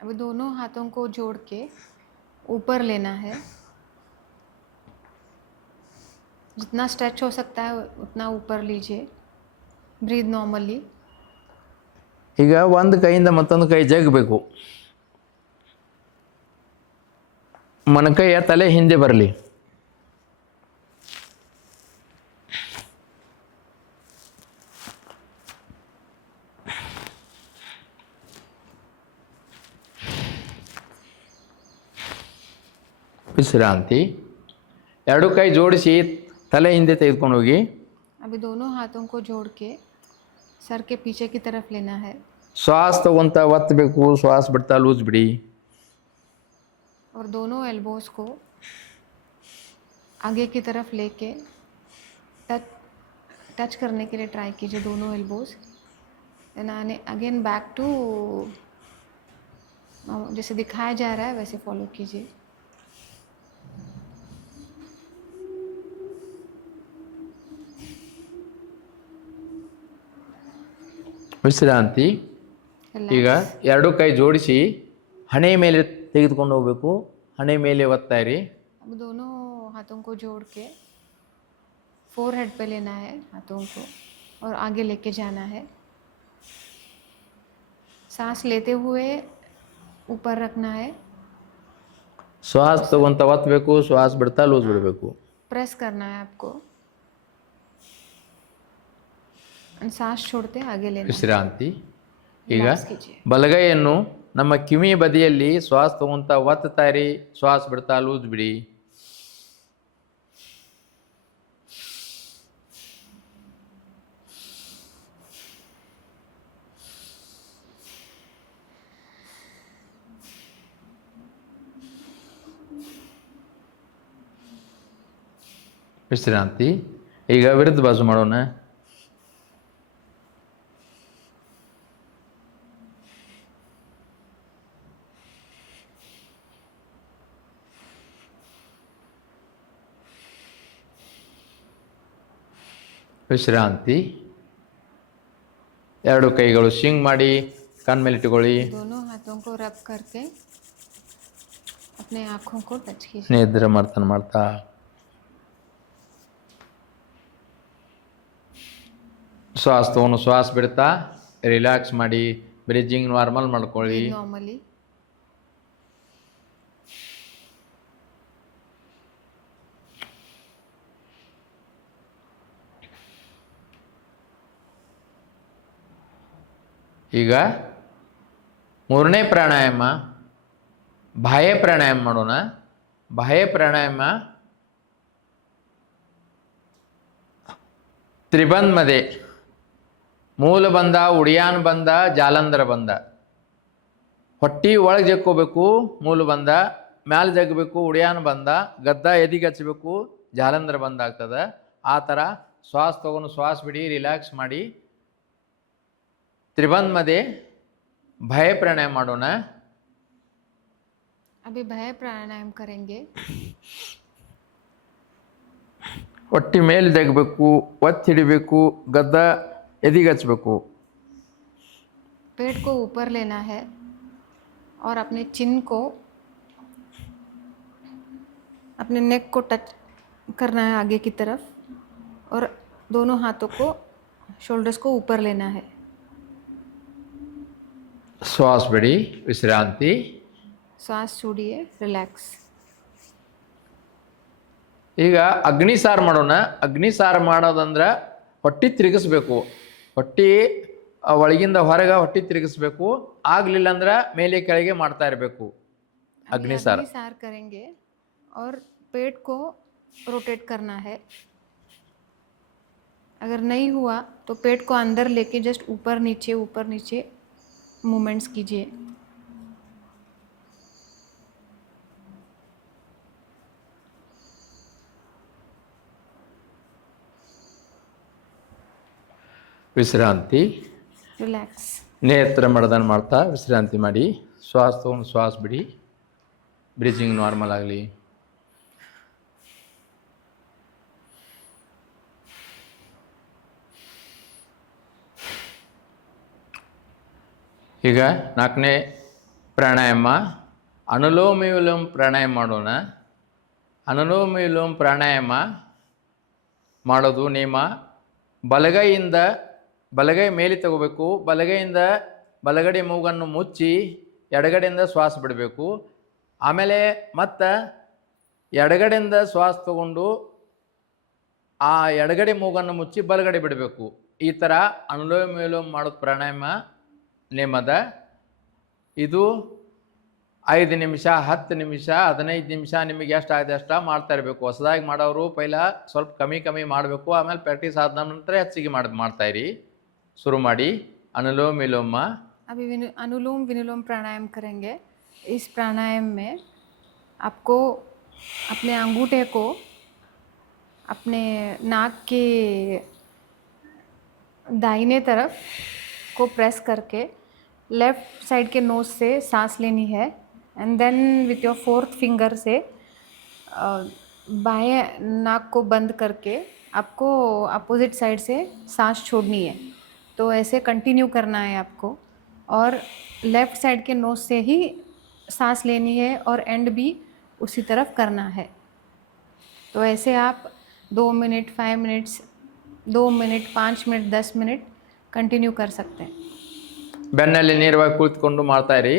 अभी दोनों हाथों को जोड़ के ऊपर लेना है। जितना स्ट्रेच हो सकता है उतना ऊपर लीजिए। Breathe normally. ಈಗ ಒಂದು ಕೈಯಿಂದ ಮತ್ತೊಂದು ಕೈ ಜಗಬೇಕು. ಮೊಣಕೈಯ ತಲೆ ಹಿಂದೆ ಬರಲಿ. ವಿಶ್ರಾಂತಿ. ಎರಡು ಕೈ ಜೋಡಿಸಿ ತಲೆ ಹಿಂದೆ ತೆಗೆದುಕೊಂಡು ಹೋಗಿ. अभी दोनों हाथों को जोड़ के सर के पीछे की तरफ लेना है ಶ್ವಾಸ ತಗೊಂತ ಒತ್ತಬೇಕು, ಶ್ವಾಸ ಬಿಡ್ತಾ ಲೂಸ್ ಬಿಡಿ. और दोनों एल्बोज को आगे की तरफ लेके टच करने के लिए ट्राई कीजिए दोनों एल्बोज। देन आने अगेन बैक टू जैसे दिखाया जा रहा है वैसे फॉलो कीजिए। ವಿಶ್ರಾಂತಿ. ಈಗ ಎರಡು ಕೈ ಜೋಡಿಸಿ ಹಣೆ ಮೇಲೆ ತೆಗೆದುಕೊಂಡು ಹೋಗಬೇಕು. ಹಣೆ ಮೇಲೆ ಒತ್ತಾ ಇರಿ. अब दोनों हाथों को जोड़ के फोरहेड पे लेना है हाथों को और आगे लेके जाना है। सांस लेते हुए ऊपर रखना है। ಶ್ವಾಸ ತಗೊಂತ ಒತ್ತಬೇಕು, ಶ್ವಾಸ ಬಿಡ್ತಾ ಲೂಸ್ ಬಿಡಬೇಕು. प्रेस करना है आपको। सांस छोड़ते आगे लेना है। ವಿಶ್ರಾಂತಿ. ಈಗ Relax कीजिए। ಬಲಗೈಯನ್ನು ನಮ್ಮ ಕಿವಿ ಬದಿಯಲ್ಲಿ ಶ್ವಾಸ ತಗೊಂತ ಒತ್ತಾ ಇರಿ, ಶ್ವಾಸ ಬಿಡ್ತಾ ಲೂಸ್ ಬಿಡಿ. ವಿಶ್ರಾಂತಿ. ಈಗ ವಿರುದ್ಧ ಬಾಜು ಮಾಡೋಣ. ವಿಶ್ರಾಂತಿ. ಎರಡು ಕೈಗಳು ಸ್ವಿಂಗ್ ಮಾಡಿ ಕಣ್ ಮೇಲೆ ಇಟ್ಟುಕೊಳ್ಳಿ. दोनों हाथों को रब करके अपने आँखों को टच कीजिए। ನಿದ್ರೆ ಮಾಡ್ತಾ ಶ್ವಾಸ ತಗೊಂಡು ಶ್ವಾಸ ಬಿಡ್ತಾ ರಿಲ್ಯಾಕ್ಸ್ ಮಾಡಿ ಬ್ರೀಜಿಂಗ್ ನಾರ್ಮಲ್ ಮಾಡ್ಕೊಳ್ಳಿ. नॉर्मली। ಈಗ ಮೂರನೇ ಪ್ರಾಣಾಯಾಮ ಬಾಹ್ಯ ಪ್ರಾಣಾಯಾಮ ಮಾಡೋಣ. ಬಾಹ್ಯ ಪ್ರಾಣಾಯಾಮ ತ್ರಿಬಂಧमध्ये ಮೂಲ ಬಂಧ, ಉಡಿಯಾನ್ ಬಂಧ, ಜಾಲಂಧರ ಬಂಧ. ಹೊಟ್ಟಿ ಒಳಗೆ ಜಕ್ಕೋಬೇಕು, ಮೂಲ ಬಂಧ ಮ್ಯಾಲೆ ಜಗ್ಬೇಕು, ಉಡಿಯಾನ್ ಬಂಧ, ಗದ್ದ ಎದಿಗೆ ಹಚ್ಚಬೇಕು, ಜಾಲಂಧರ ಬಂಧ ಆಗ್ತದೆ. ಆ ಥರ ಶ್ವಾಸ ತಗೊಂಡು ಶ್ವಾಸ ಬಿಡಿ, ರಿಲ್ಯಾಕ್ಸ್ ಮಾಡಿ. त्रिबंधमध्ये भय प्राणायाम ಮಾಡೋಣ. अभी भय प्राणायाम करेंगे। ಹೊಟ್ಟಿ ಮೇಲೆ ಜಗಬೇಕು, ಒತ್ತಿ ಹಿಡಿಬೇಕು, ಗದ್ದ ಎದಿಗೆ ಹಚ್ಚಬೇಕು. पेट को ऊपर लेना है और अपने चिन को अपने नेक को टच करना है आगे की तरफ और दोनों हाथों को शोल्डर्स को ऊपर लेना है। ಶ್ವಾಸ ಬಿಡಿ, ವಿಶ್ರಾಂತಿ. श्वास छोड़िए, रिलैक्स। ಈಗ ಅಗ್ನಿಸಾರ ಮಾಡೋಣ. ಅಗ್ನಿಸಾರ ಮಾಡೋದಂದ್ರೆ ಹೊಟ್ಟೆ ತಿರುಗಿಸ್ಬೇಕು. ಹೊಟ್ಟೆ ಒಳಗಿಂದ ಹೊರಗೆ ಹೊಟ್ಟೆ ತಿರುಗಿಸ್ಬೇಕು. ಆಗಲಿಲ್ಲ ಅಂದ್ರೆ ಮೇಲೆ ಕೆಳಗೆ ಮಾಡ್ತಾ ಇರಬೇಕು ಅಗ್ನಿಸಾರ. अग्निसार करेंगे और पेट को रोटेट करना है। अगर नहीं हुआ तो पेट को अंदर लेके जस्ट ऊपर नीचे मूवमेंट्स कीजिए। ವಿಶ್ರಾಂತಿ. रिलैक्स। ನೇತ್ರ ಮಡದನ ಮಾಡ್ತಾ ವಿಶ್ರಾಂತಿ ಮಾಡಿ. ಶ್ವಾಸ ತೊಗೊಂಡು ಶ್ವಾಸ ಬಿಡಿ. ಬ್ರೀಜಿಂಗ್ ನಾರ್ಮಲ್ ಆಗಲಿ. ಈಗ 4ನೇ ಪ್ರಾಣಾಯಾಮ ಅನುಲೋಮ ವಿಲೋಮ ಪ್ರಾಣಾಯಾಮ ಮಾಡೋಣ. ಅನುಲೋಮ ವಿಲೋಮ ಪ್ರಾಣಾಯಾಮ ಮಾಡೋದು ನಿಯಮ. ಬಲಗೈಯಿಂದ ಬಲಗೈ ಮೇಲೆ ತಗೋಬೇಕು. ಬಲಗೈಯಿಂದ ಬಲಗಡೆ ಮೂಗನ್ನು ಮುಚ್ಚಿ ಎಡಗಡೆಯಿಂದ ಶ್ವಾಸ ಬಿಡಬೇಕು. ಆಮೇಲೆ ಮತ್ತು ಎಡಗಡೆಯಿಂದ ಶ್ವಾಸ ತಗೊಂಡು ಆ ಎಡಗಡೆ ಮೂಗನ್ನು ಮುಚ್ಚಿ ಬಲಗಡೆ ಬಿಡಬೇಕು. ಈ ಥರ ಅನುಲೋಮ ವಿಲೋಮ ಮಾಡೋದು ಪ್ರಾಣಾಯಾಮ ನೇಮದ. ಇದು 5 ನಿಮಿಷ, 10 ನಿಮಿಷ, 15 ನಿಮಿಷ ನಿಮಗೆ ಎಷ್ಟು ಆಗಿದೆ ಅಷ್ಟು ಮಾಡ್ತಾ ಇರಬೇಕು. ಹೊಸದಾಗಿ ಮಾಡೋರು ಪೈಲ ಸ್ವಲ್ಪ ಕಮ್ಮಿ ಮಾಡಬೇಕು. ಆಮೇಲೆ ಪ್ರಾಕ್ಟೀಸ್ ಆದ ನಂತರ ಹೆಚ್ಚಿಗೆ ಮಾಡ್ತಾಯಿರಿ. शुरू ಮಾಡಿ अनुलोम विलोम। अभी अनुलोम विलोम प्राणायाम करेंगे। इस प्राणायाम में आपको अपने अंगूठे को अपने नाक के दाहिने तरफ को प्रेस करके लेफ़्ट साइड के नोज़ से सांस लेनी है and then with your 4th finger से बाएं नाक को बंद करके आपको अपोजिट साइड से सांस छोड़नी है। तो ऐसे कंटिन्यू करना है आपको और लेफ़्ट साइड के नोज़ से ही सांस लेनी है और एंड भी उसी तरफ करना है। तो ऐसे आप 2 मिनट, 5 मिनट्स, 2 मिनट, 5 मिनट, 10 मिनट कंटिन्यू कर सकते हैं। ಬೆನ್ನಲ್ಲಿ ನೇರವಾಗಿ ಕುಳಿತುಕೊಂಡು ಮಾಡ್ತಾ ಇರಿ.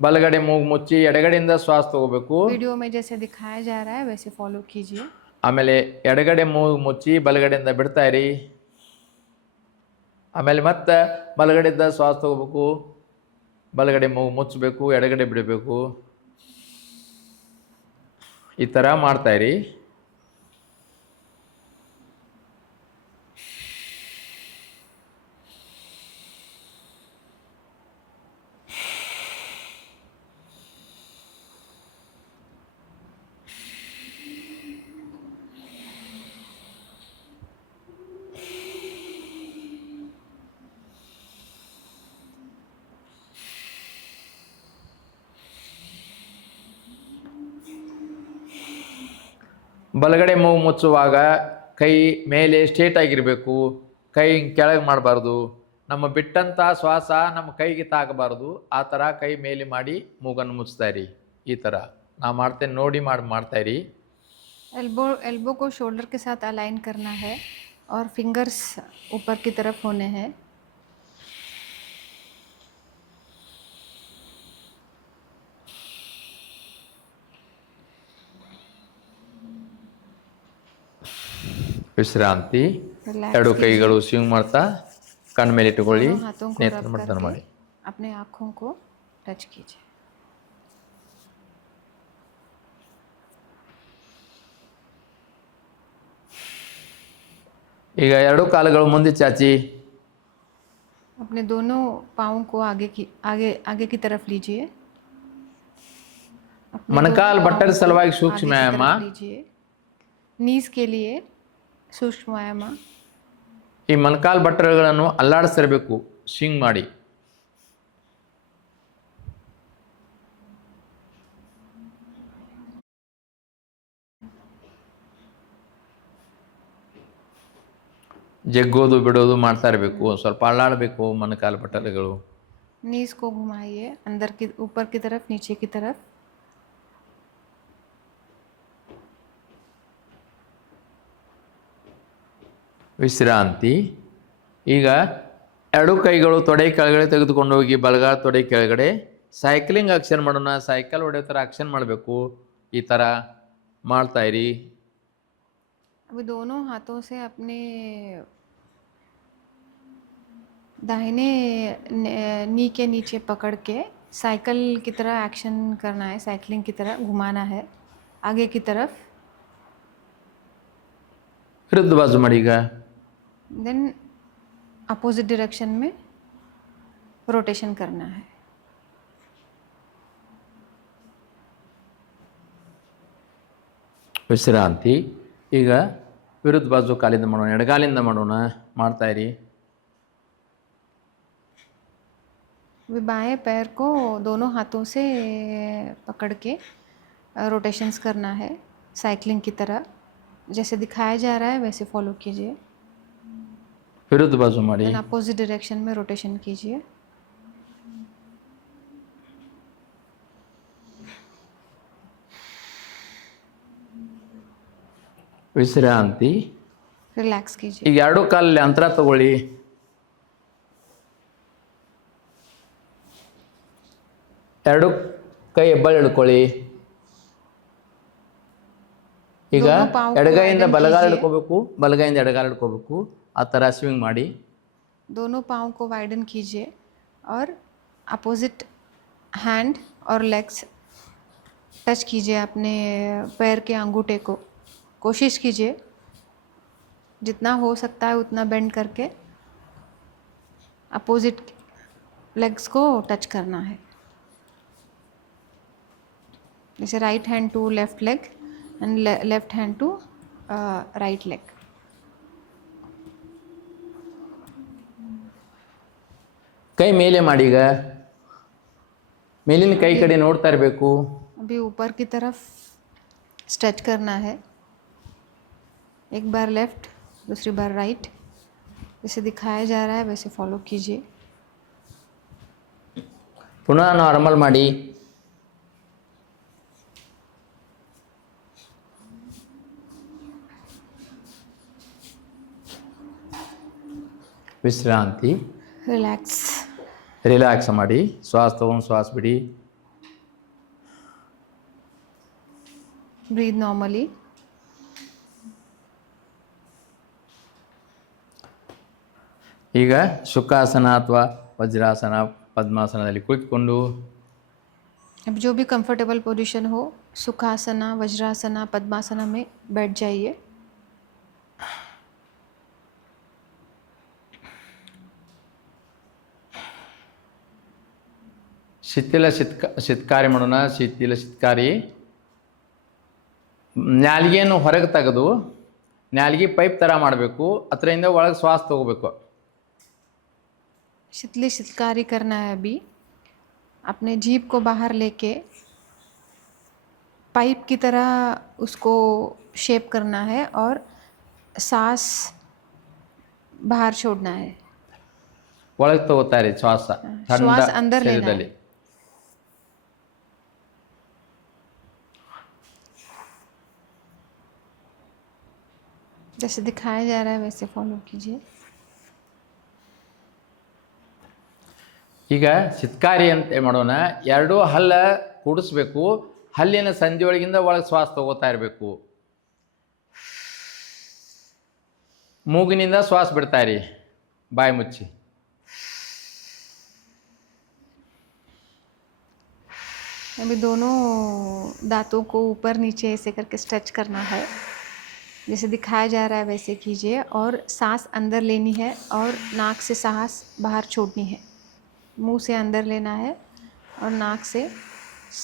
ಬಲಗಡೆ ಮೂಗು ಮುಚ್ಚಿ ಎಡಗಡೆಯಿಂದ ಶ್ವಾಸ ತಗೋಬೇಕು. वीडियो में जैसे दिखाया जा रहा है वैसे फॉलो कीजिए। ಆಮೇಲೆ ಎಡಗಡೆ ಮೂಗು ಮುಚ್ಚಿ ಬಲಗಡೆಯಿಂದ ಬಿಡ್ತಾ ಇರಿ. ಆಮೇಲೆ ಮತ್ತೆ ಬಲಗಡೆಯಿಂದ ಶ್ವಾಸ ತಗೋಬೇಕು. ಬಲಗಡೆ ಮೂಗು ಮುಚ್ಚಬೇಕು, ಎಡಗಡೆ ಬಿಡಬೇಕು. ಈ ಥರ ಮಾಡ್ತಾ ಇರಿ. ಬಲಗಡೆ ಮೂಗು ಮುಚ್ಚುವಾಗ ಕೈ ಮೇಲೆ ಸ್ಟ್ರೇಟ್ ಆಗಿರಬೇಕು. ಕೈ ಕೆಳಗೆ ಮಾಡಬಾರ್ದು. ನಮ್ಮ ಬಿಟ್ಟಂಥ ಶ್ವಾಸ ನಮ್ಮ ಕೈಗೆ ತಾಕಬಾರ್ದು. ಆ ಥರ ಕೈ ಮೇಲೆ ಮಾಡಿ ಮೂಗನ್ನು ಮುಚ್ತಾ ಇರಿ. ಈ ಥರ ನಾ ಮಾಡ್ತೇನೆ, ನೋಡಿ ಮಾಡ್ತಾ ಇರಿ. एल्बो को शोल्डर के साथ अलाइन करना है और फिंगर्स ऊपर की तरफ होने हैं। ವಿಶ್ರಾಂತಿ. ಎರಡು ಕೈಗಳು ಸ್ವಿಂಗ್ ಮಾಡ್ತಾ ಕಣ್ಣ ಮೇಲೆ ಇಟ್ಟುಕೊಳ್ಳಿ. हाथों को ನೇತ್ರ रब ಮರ್ದನ ಮಾಡಿ. करके अपने आँखों को टच कीजिए। ಈಗ ಎರಡು ಕಾಲುಗಳು ಮುಂದೆ ಚಾಚಿ अपने दोनों पाँव को आगे की तरफ लीजिए। ಮೊಣಕಾಲು ಬಟ್ಟರ ಸಲುವಾಗಿ ಸೂಕ್ಷ್ಮ ವ್ಯಾಯಾಮ. नीज के लिए सूक्ष्म व्यायाम। ಈ ಮೊಣಕಾಲು ಬಟ್ಟಗಳನ್ನು ಅಲ್ಲಾಡಿಸಿರಬೇಕು ಸ್ವಿಂಗ್ ಮಾಡಿ. ಜಗ್ಗೋದು ಬಿಡೋದು ಮಾಡ್ತಾ ಇರಬೇಕು. ಸ್ವಲ್ಪ ಅಲ್ಲಾಡಬೇಕು ಮೊಣಕಾಲು ಬಟ್ಟಲುಗಳು. नीज को घुमाइए अंदर की, ऊपर की तरफ, नीचे की तरफ। ವಿಶ್ರಾಂತಿ. ಈಗ ಎರಡು ಕೈಗಳು ತೊಡೆ ಕೆಳಗಡೆ ತೆಗೆದುಕೊಂಡು ಹೋಗಿ ಬಲಗಾಲ ತೊಡೆ ಕೆಳಗಡೆ ಸೈಕ್ಲಿಂಗ್ ಆಕ್ಷನ್ ಮಾಡೋಣ. ಸೈಕಲ್ ಹೊಡೆಯೋ ಥರ ಆಕ್ಷನ್ ಮಾಡಬೇಕು. ಈ ಥರ ಮಾಡ್ತಾ ಇರಿ. अभी दोनों हाथों से अपने दाहिने नी के नीचे पकड़ के साइकिल की तरह एक्शन करना है, साइकिलिंग की तरह घुमाना है आगे की तरफ. ವಿರುದ್ಧ ಬಾಜು ಮಾಡಿ. ಈಗ देन अपोजिट डायरेक्शन में रोटेशन करना है. ವಿಶ್ರಾಂತಿ. ಈಗ ವಿರುದ್ಧ ಬಾಜು ಕಾಲಿಂದ ಮಾಡೋಣ, ಎಡಗಾಲಿಂದ ಮಾಡೋಣ. ಮಾಡ್ತಾ ಇರಿ. बाएं पैर को दोनों हाथों से पकड़ के रोटेशंस करना है साइकिलिंग की तरह. जैसे दिखाया जा रहा है वैसे फॉलो कीजिए. ವಿರುದ್ಧ ಬಾಜು ಮಾಡಿ. देन अपोजिट डायरेक्शन में रोटेशन कीजिए. ವಿಶ್ರಾಂತಿ. रिलैक्स कीजिए. ಈಗ ಎರಡು ಕಾಲಲ್ಲಿ ಅಂತರ ತಗೊಳ್ಳಿ. ಎರಡು ಕೈ ಹೆಬ್ಬಾಳು ಹಿಡ್ಕೊಳ್ಳಿ. ಈಗ ಎಡಗೈಯಿಂದ ಬಲಗಾಲ ಹಿಡ್ಕೋಬೇಕು, ಬಲಗೈಯಿಂದ ಎಡಗಾಲ ಹಿಡ್ಕೋಬೇಕು. ಆ ಥರ ಸ್ವಿಂಗ್ ಮಾಡಿ. दोनों पाँव को वाइडन कीजिए और अपोजिट हैंड और लेग्स टच कीजिए अपने पैर के अंगूठे को. कोशिश कीजिए जितना हो सकता है उतना बेंड करके अपोजिट लेग्स को टच करना है. जैसे right hand to left leg and left hand to right leg. ಕೈ ಮೇಲೆ ಮಾಡಿ. ಈಗ ಮೇಲಿನ ಕೈ ಕಡೆ ನೋಡ್ತಾ ಇರಬೇಕು. अभी ऊपर की तरफ स्ट्रेच करना है. एक बार लेफ्ट दूसरी बार राइट. जैसे दिखाया जा रहा है वैसे फॉलो कीजिए. ಪುನಃ ನಾರ್ಮಲ್ ಮಾಡಿ. ವಿಶ್ರಾಂತಿ. रिलैक्स. ರಿಲ್ಯಾಕ್ಸ್ ಮಾಡಿ. ಶ್ವಾಸ ತಗೊಂಡು ಶ್ವಾಸ ಬಿಡಿ. Breathe normally. ಈಗ ಶುಕಾಸನ ಅಥವಾ ವಜ್ರಾಸನ ಪದ್ಮಾಸನದಲ್ಲಿ ಕುಳಿತುಕೊಂಡು अब जो भी कंफर्टेबल पोजीशन हो सुखासना वज्रासना पद्मासना में बैठ जाइए. ಶಿಥಿಲ ಶಿತ್ಕಾರಿ ಮಾಡೋಣ. ಶಿಥಿಲ ಶಿತ್ಕಾರಿ. ನಾಲಿಗೆಯನ್ನು ಹೊರಗೆ ತೆಗೆದು ನಾಲಿಗೆ ಪೈಪ್ ಥರ ಮಾಡಬೇಕು. ಅದರಿಂದ ಒಳಗೆ ಶ್ವಾಸ ತಗೋಬೇಕು. शीतली शितकारी करना है. अभी अपने जीभ को बाहर लेके पाइप की तरह उसको शेप करना है और सांस बाहर छोड़ना है. ಒಳಗೆ ತಗೋತಾ ಇರಿ ಶ್ವಾಸ. श्वास अंदर लेना है. जैसे दिखाया जा रहा है वैसे फॉलो कीजिए. ಈಗ ಶಿತ್ಕಾರಿ ಅಂತ ಮಾಡೋಣ. ಎರಡೂ ಹಲ್ಲ ಕೂಡಿಸ್ಬೇಕು. ಹಲ್ಲಿನ ಸಂಧಿಯೊಳಗಿಂದ ಒಳಗೆ ಶ್ವಾಸ ತಗೋತಾ ಇರಬೇಕು. ಮೂಗಿನಿಂದ ಶ್ವಾಸ ಬಿಡ್ತಾ ಇರಿ ಬಾಯಿ ಮುಚ್ಚಿ. अभी दोनों दांतों को ऊपर नीचे ऐसे करके स्ट्रेच करना है. जैसे दिखाया जा रहा है वैसे कीजिए और सांस अंदर लेनी है और नाक से सांस बाहर छोड़नी है. मुंह से अंदर लेना है और नाक से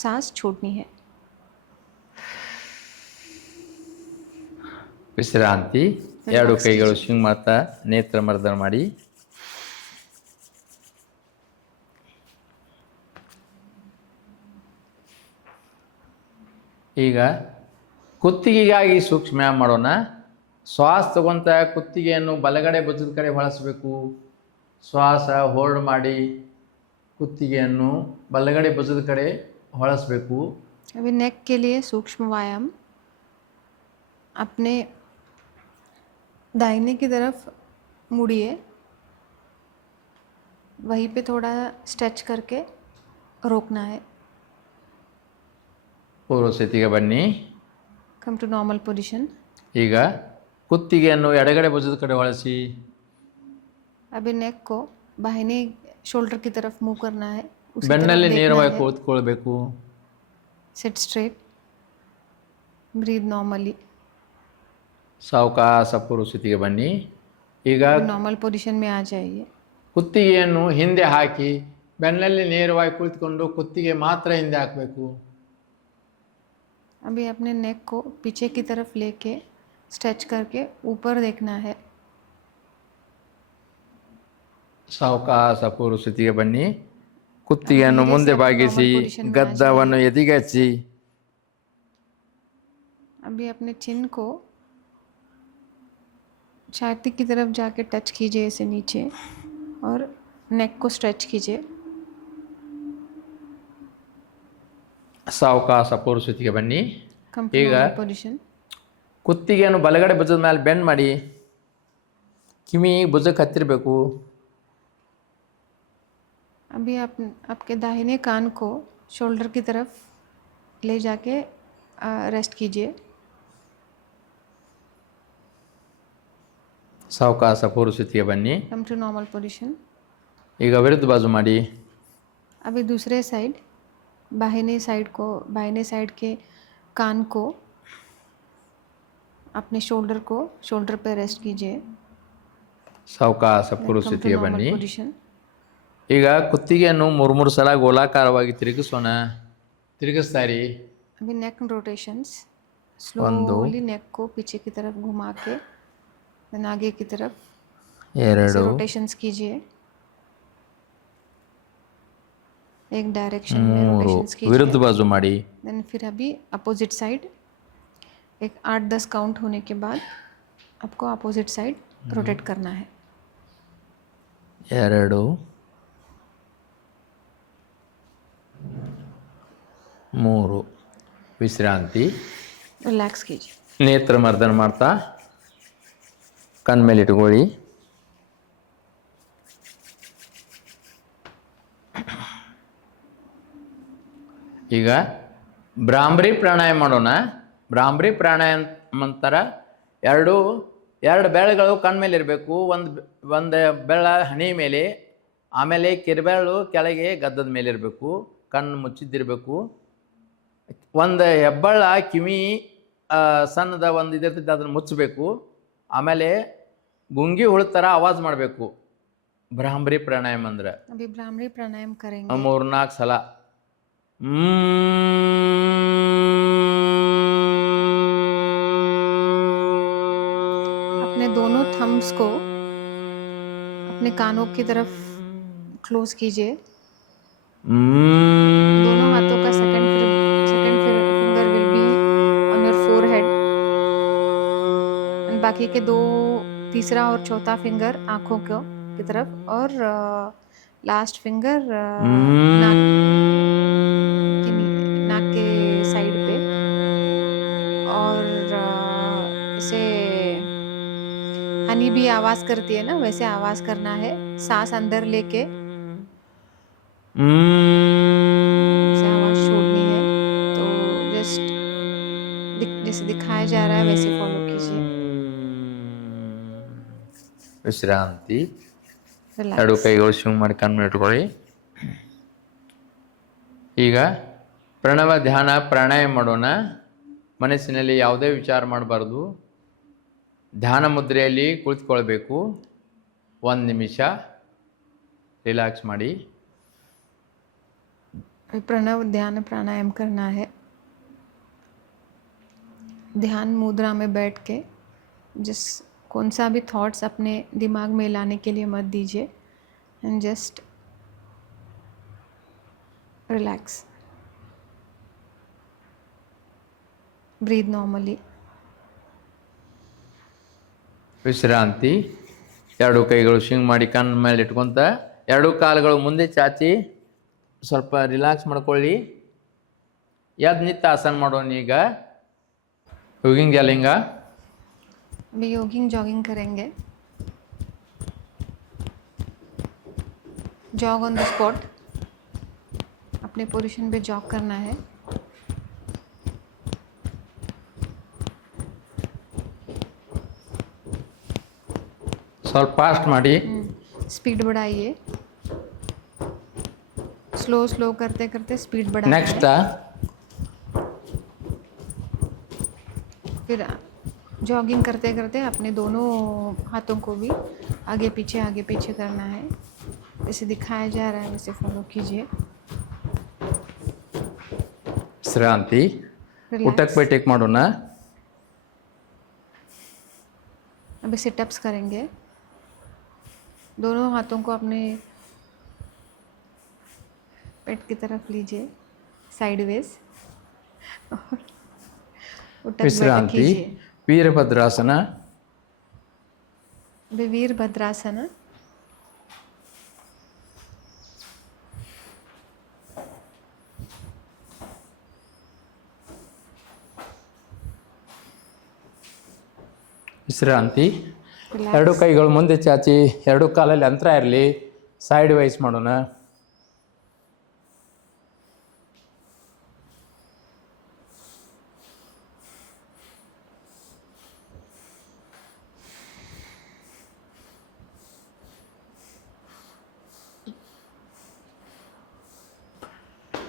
सांस छोड़नी है. ವಿಶ್ರಾಂತಿ. ಎರಡು ಕೈಗಳು ಸ್ವಿಂಗ್ ಮಾಡ್ತಾ ನೇತ್ರ ಮರ್ದನ ಮಾಡಿ. ಈಗ ಕುತ್ತಿಗೆಗಾಗಿ ಸೂಕ್ಷ್ಮ ಮಾಡೋಣ. ಶ್ವಾಸ ತಗೊಂತ ಕುತ್ತಿಗೆಯನ್ನು ಬಲಗಡೆ ಭುಜದ ಕಡೆ ಹೊಳಿಸ್ಬೇಕು. ಶ್ವಾಸ ಹೋಲ್ಡ್ ಮಾಡಿ ಕುತ್ತಿಗೆಯನ್ನು ಬಲಗಡೆ ಭುಜದ ಕಡೆ ಹೊಳಿಸ್ಬೇಕು. अभी नेक के लिए सूक्ष्म व्यायाम. अपने दाहिने की तरफ मुड़िए वहीं पे थोड़ा स्ट्रेच करके रोकना है. ಪೂರ್ವ ಸ್ಥಿತಿಗೆ ಬನ್ನಿ. Come to normal position. ಈಗ ಕುತ್ತಿಗೆಯನ್ನು ಎಡಗಡೆ ಭುಜದ ಕಡೆ ಹೊಳಿಸಿ. अभी नेक को बाहिनी शोल्डर की तरफ मूव करना है. उसी ಬೆನ್ನಲ್ಲಿ तरफ ನೇರವಾಗಿ देखना है. ಕೂತ್ಕೊಳ್ಬೇಕು. Sit straight. Breathe normally. ಸಾವಕಾಶ ಪೂರ್ವ ಸ್ಥಿತಿಗೆ ಬನ್ನಿ. ಈಗ नॉर्मल पोजीशन में आ जाइए. ಕುತ್ತಿಗೆಯನ್ನು ಹಿಂದೆ ಹಾಕಿ ಬೆನ್ನಲ್ಲಿ ನೇರವಾಗಿ ಕುಳಿತುಕೊಂಡು ಕುತ್ತಿಗೆ ಮಾತ್ರ ಹಿಂದೆ ಹಾಕಬೇಕು. अभी अपने नेक को पीछे की तरफ लेके स्ट्रेच करके ऊपर देखना है. ಸಾವಕಾಶ ಪೂರ್ವ ಸ್ಥಿತಿಗೆ ಬನ್ನಿ. ಕುತ್ತಿಗೆಯನ್ನು ಮುಂದೆ ಬಾಗಿಸಿ ಗದ್ದವನ್ನು ಎದೆಗೆ ಹಚ್ಚಿ. अभी अपने चिन को छाती की तरफ जाके टच कीजिए ऐसे नीचे और नेक को स्ट्रेच कीजिए. ಸಾವಕಾಶ ಪೂರ್ವ ಸ್ಥಿತಿಗೆ ಬನ್ನಿ. Come to ಈಗ normal position. ಕುತ್ತಿಗೆಯನ್ನು ಬಲಗಡೆ ಭುಜದ ಮೇಲೆ ಬೆಂಡ್ ಮಾಡಿ ಕಿವಿ ಭುಜಕ್ಕೆ ಹತ್ತಿರಬೇಕು. अभी आप आपके दाहिने कान को शोल्डर की तरफ ले जाके रेस्ट कीजिए. ಸಾವಕಾಶ ಪೂರ್ವ ಸ್ಥಿತಿಗೆ ಬನ್ನಿ. Come to normal position. ಈಗ ವಿರುದ್ಧ ಬಾಜು ಮಾಡಿ. अभी दूसरे साइड बाहिने साइड के कान को अपने शोल्डर पे रेस्ट कीजिए. ಸಾವಕಾಶ ಪೂರ್ವ Come to ಸ್ಥಿತಿಗೆ normal ಬನ್ನಿ. position. ಈಗ ಕುತ್ತಿಗೆಯನ್ನು ಮೂರು ಸಲ ಗೋಲಾಕಾರವಾಗಿ ತಿರುಗಿಸೋಣ. ತಿರುಗಿಸ್ತಾರಿ. अभी नेक रोटेशंस. स्लोली नेक को पीछे की तरफ घुमा के देन आगे की तरफ ಎರಡು रोटेशंस कीजिए. एक डायरेक्शन में ಮೂರು रोटेशंस ವಿರುದ್ಧ कीजिए. ಬಾಜು ಮಾಡಿ. देन फिर अभी अपोजिट साइड एक 8-10 काउंट होने के बाद आपको अपोजिट साइड रोटेट करना है. ಎರಡು ಮೂರು ವಿಶ್ರಾಂತಿ. रिलैक्स कीजिए. ನೇತ್ರ ಮರ್ದನ ಮಾಡ್ತಾ ಕಣ್ಮೇಲೆ ಇಟ್ಕೊಳ್ಳಿ. ಈಗ ಭ್ರಾಮರಿ ಪ್ರಾಣಾಯಾಮ ಮಾಡೋಣ. ಭ್ರಾಮರಿ ಪ್ರಾಣಾಯಾಮ ಅಂತರ ಎರಡು ಬೆರಳುಗಳು ಕಣ್ಮೇಲೆ ಇರಬೇಕು. ಒಂದು ಬೆರಳ ಹಣೆ ಮೇಲೆ, ಆಮೇಲೆ ಕಿರುಬೆರಳು ಕೆಳಗೆ ಗದ್ದದ ಮೇಲೆ ಇರಬೇಕು. ಕಣ್ಣು ಮುಚ್ಚಿದ್ದಿರಬೇಕು. ಒಂದು ಹೆಬ್ಬಳ್ಳ ಕಿವಿ ಸಣ್ಣದ ಒಂದು ಇದಿರ್ತೈತೆ ಅದನ್ನು ಮುಚ್ಚಬೇಕು. ಆಮೇಲೆ ಗುಂಗಿ ಹುಳ ಥರ ಆವಾಜ್ ಮಾಡಬೇಕು. ಭ್ರಾಮರಿ ಪ್ರಾಣಾಯಾಮ ಅಂದ್ರೆ अभी भ्रामरी प्राणायाम करेंगे. 3-4 ಸಲ. अपने दोनों थम्स को अपने कानों की तरफ क्लोज कीजिए. दोनों हाथों का second finger will be on your forehead and बाकी के दो तीसरा और चौथा फिंगर आंखों की तरफ और लास्ट फिंगर नाक के साइड पे. और इसे हनी भी आवाज़ करती है ना, वैसे आवाज़ करना है. सांस अंदर लेके से आवाज़ छोड़नी है. तो जस्ट जैसे दिखाया जा रहा है वैसे फॉलो कीजिए. ವಿಶ್ರಾಂತಿ. Relax. ಎರಡು ಕೈಗಳು ಶಿವ್ ಮಾಡಿ ಕಣ್ಣು ಇಟ್ಕೊಳ್ಳಿ. ಈಗ ಪ್ರಣವ ಧ್ಯಾನ ಪ್ರಾಣಾಯಾಮ ಮಾಡೋಣ. ಮನಸ್ಸಿನಲ್ಲಿ ಯಾವುದೇ ವಿಚಾರ ಮಾಡಬಾರ್ದು. ಧ್ಯಾನ ಮುದ್ರೆಯಲ್ಲಿ ಕುಳಿತುಕೊಳ್ಬೇಕು. 1 ನಿಮಿಷ ರಿಲ್ಯಾಕ್ಸ್ ಮಾಡಿ. प्रणव ध्यान प्राणायाम करना है. ध्यान मुद्रा में बैठ के कौन सा भी थॉट्स अपने दिमाग में लाने के लिए मत दीजिए and just relax. Breathe normally. ವಿಶ್ರಾಂತಿ. ಎರಡು ಕೈಗಳು ಶಿಂಗ್ ಮಾಡಿ ಕಣ್ಣು ಮೇಲೆ ಇಟ್ಕೊಂತ ಎರಡು ಕಾಲುಗಳು ಮುಂದೆ ಚಾಚಿ ಸ್ವಲ್ಪ ರಿಲ್ಯಾಕ್ಸ್ ಮಾಡ್ಕೊಳ್ಳಿ. ಎದ್ದು ನಿಂತು ಆಸನ ಮಾಡೋಣ. ಈಗ ಯೋಗಿಂಗ್ ಲಿಂಗ. अभी योगिंग जॉगिंग करेंगे. जॉग ऑन द स्पॉट, अपने पोजीशन पे जॉग करना है। ಸ್ವಲ್ಪ ಫಾಸ್ಟ್ ಮಾಡಿ. स्पीड बढ़ाइए, स्लो स्लो करते करते स्पीड बढ़ाइए। ನೆಕ್ಸ್ಟ್ फिर जॉगिंग करते करते अपने दोनों हाथों को भी आगे पीछे करना है। जैसे दिखाया जा रहा है वैसे फॉलो कीजिए। ವಿಶ್ರಾಂತಿ. ಊಟಕ್ಕೆ रिलैक्स। ಬೈಟೇಕ್ ಮಾಡೋಣ. अभी सिटअप्स करेंगे। दोनों हाथों को अपने पेट की तरफ लीजिए साइडवेज और उठक बैठक ವಿಶ್ರಾಂತಿ. कीजिए। ವೀರಭದ್ರಾಸನ. अभी वीरभद्रासन। ವಿಶ್ರಾಂತಿ. Relax. ಎರಡು ಕೈಗಳು ಮುಂದೆ ಚಾಚಿ, ಎರಡು ಕಾಲಲ್ಲಿ ಅಂತರ ಇರಲಿ. ಸೈಡ್ ವೈಸ್ ಮಾಡೋಣ.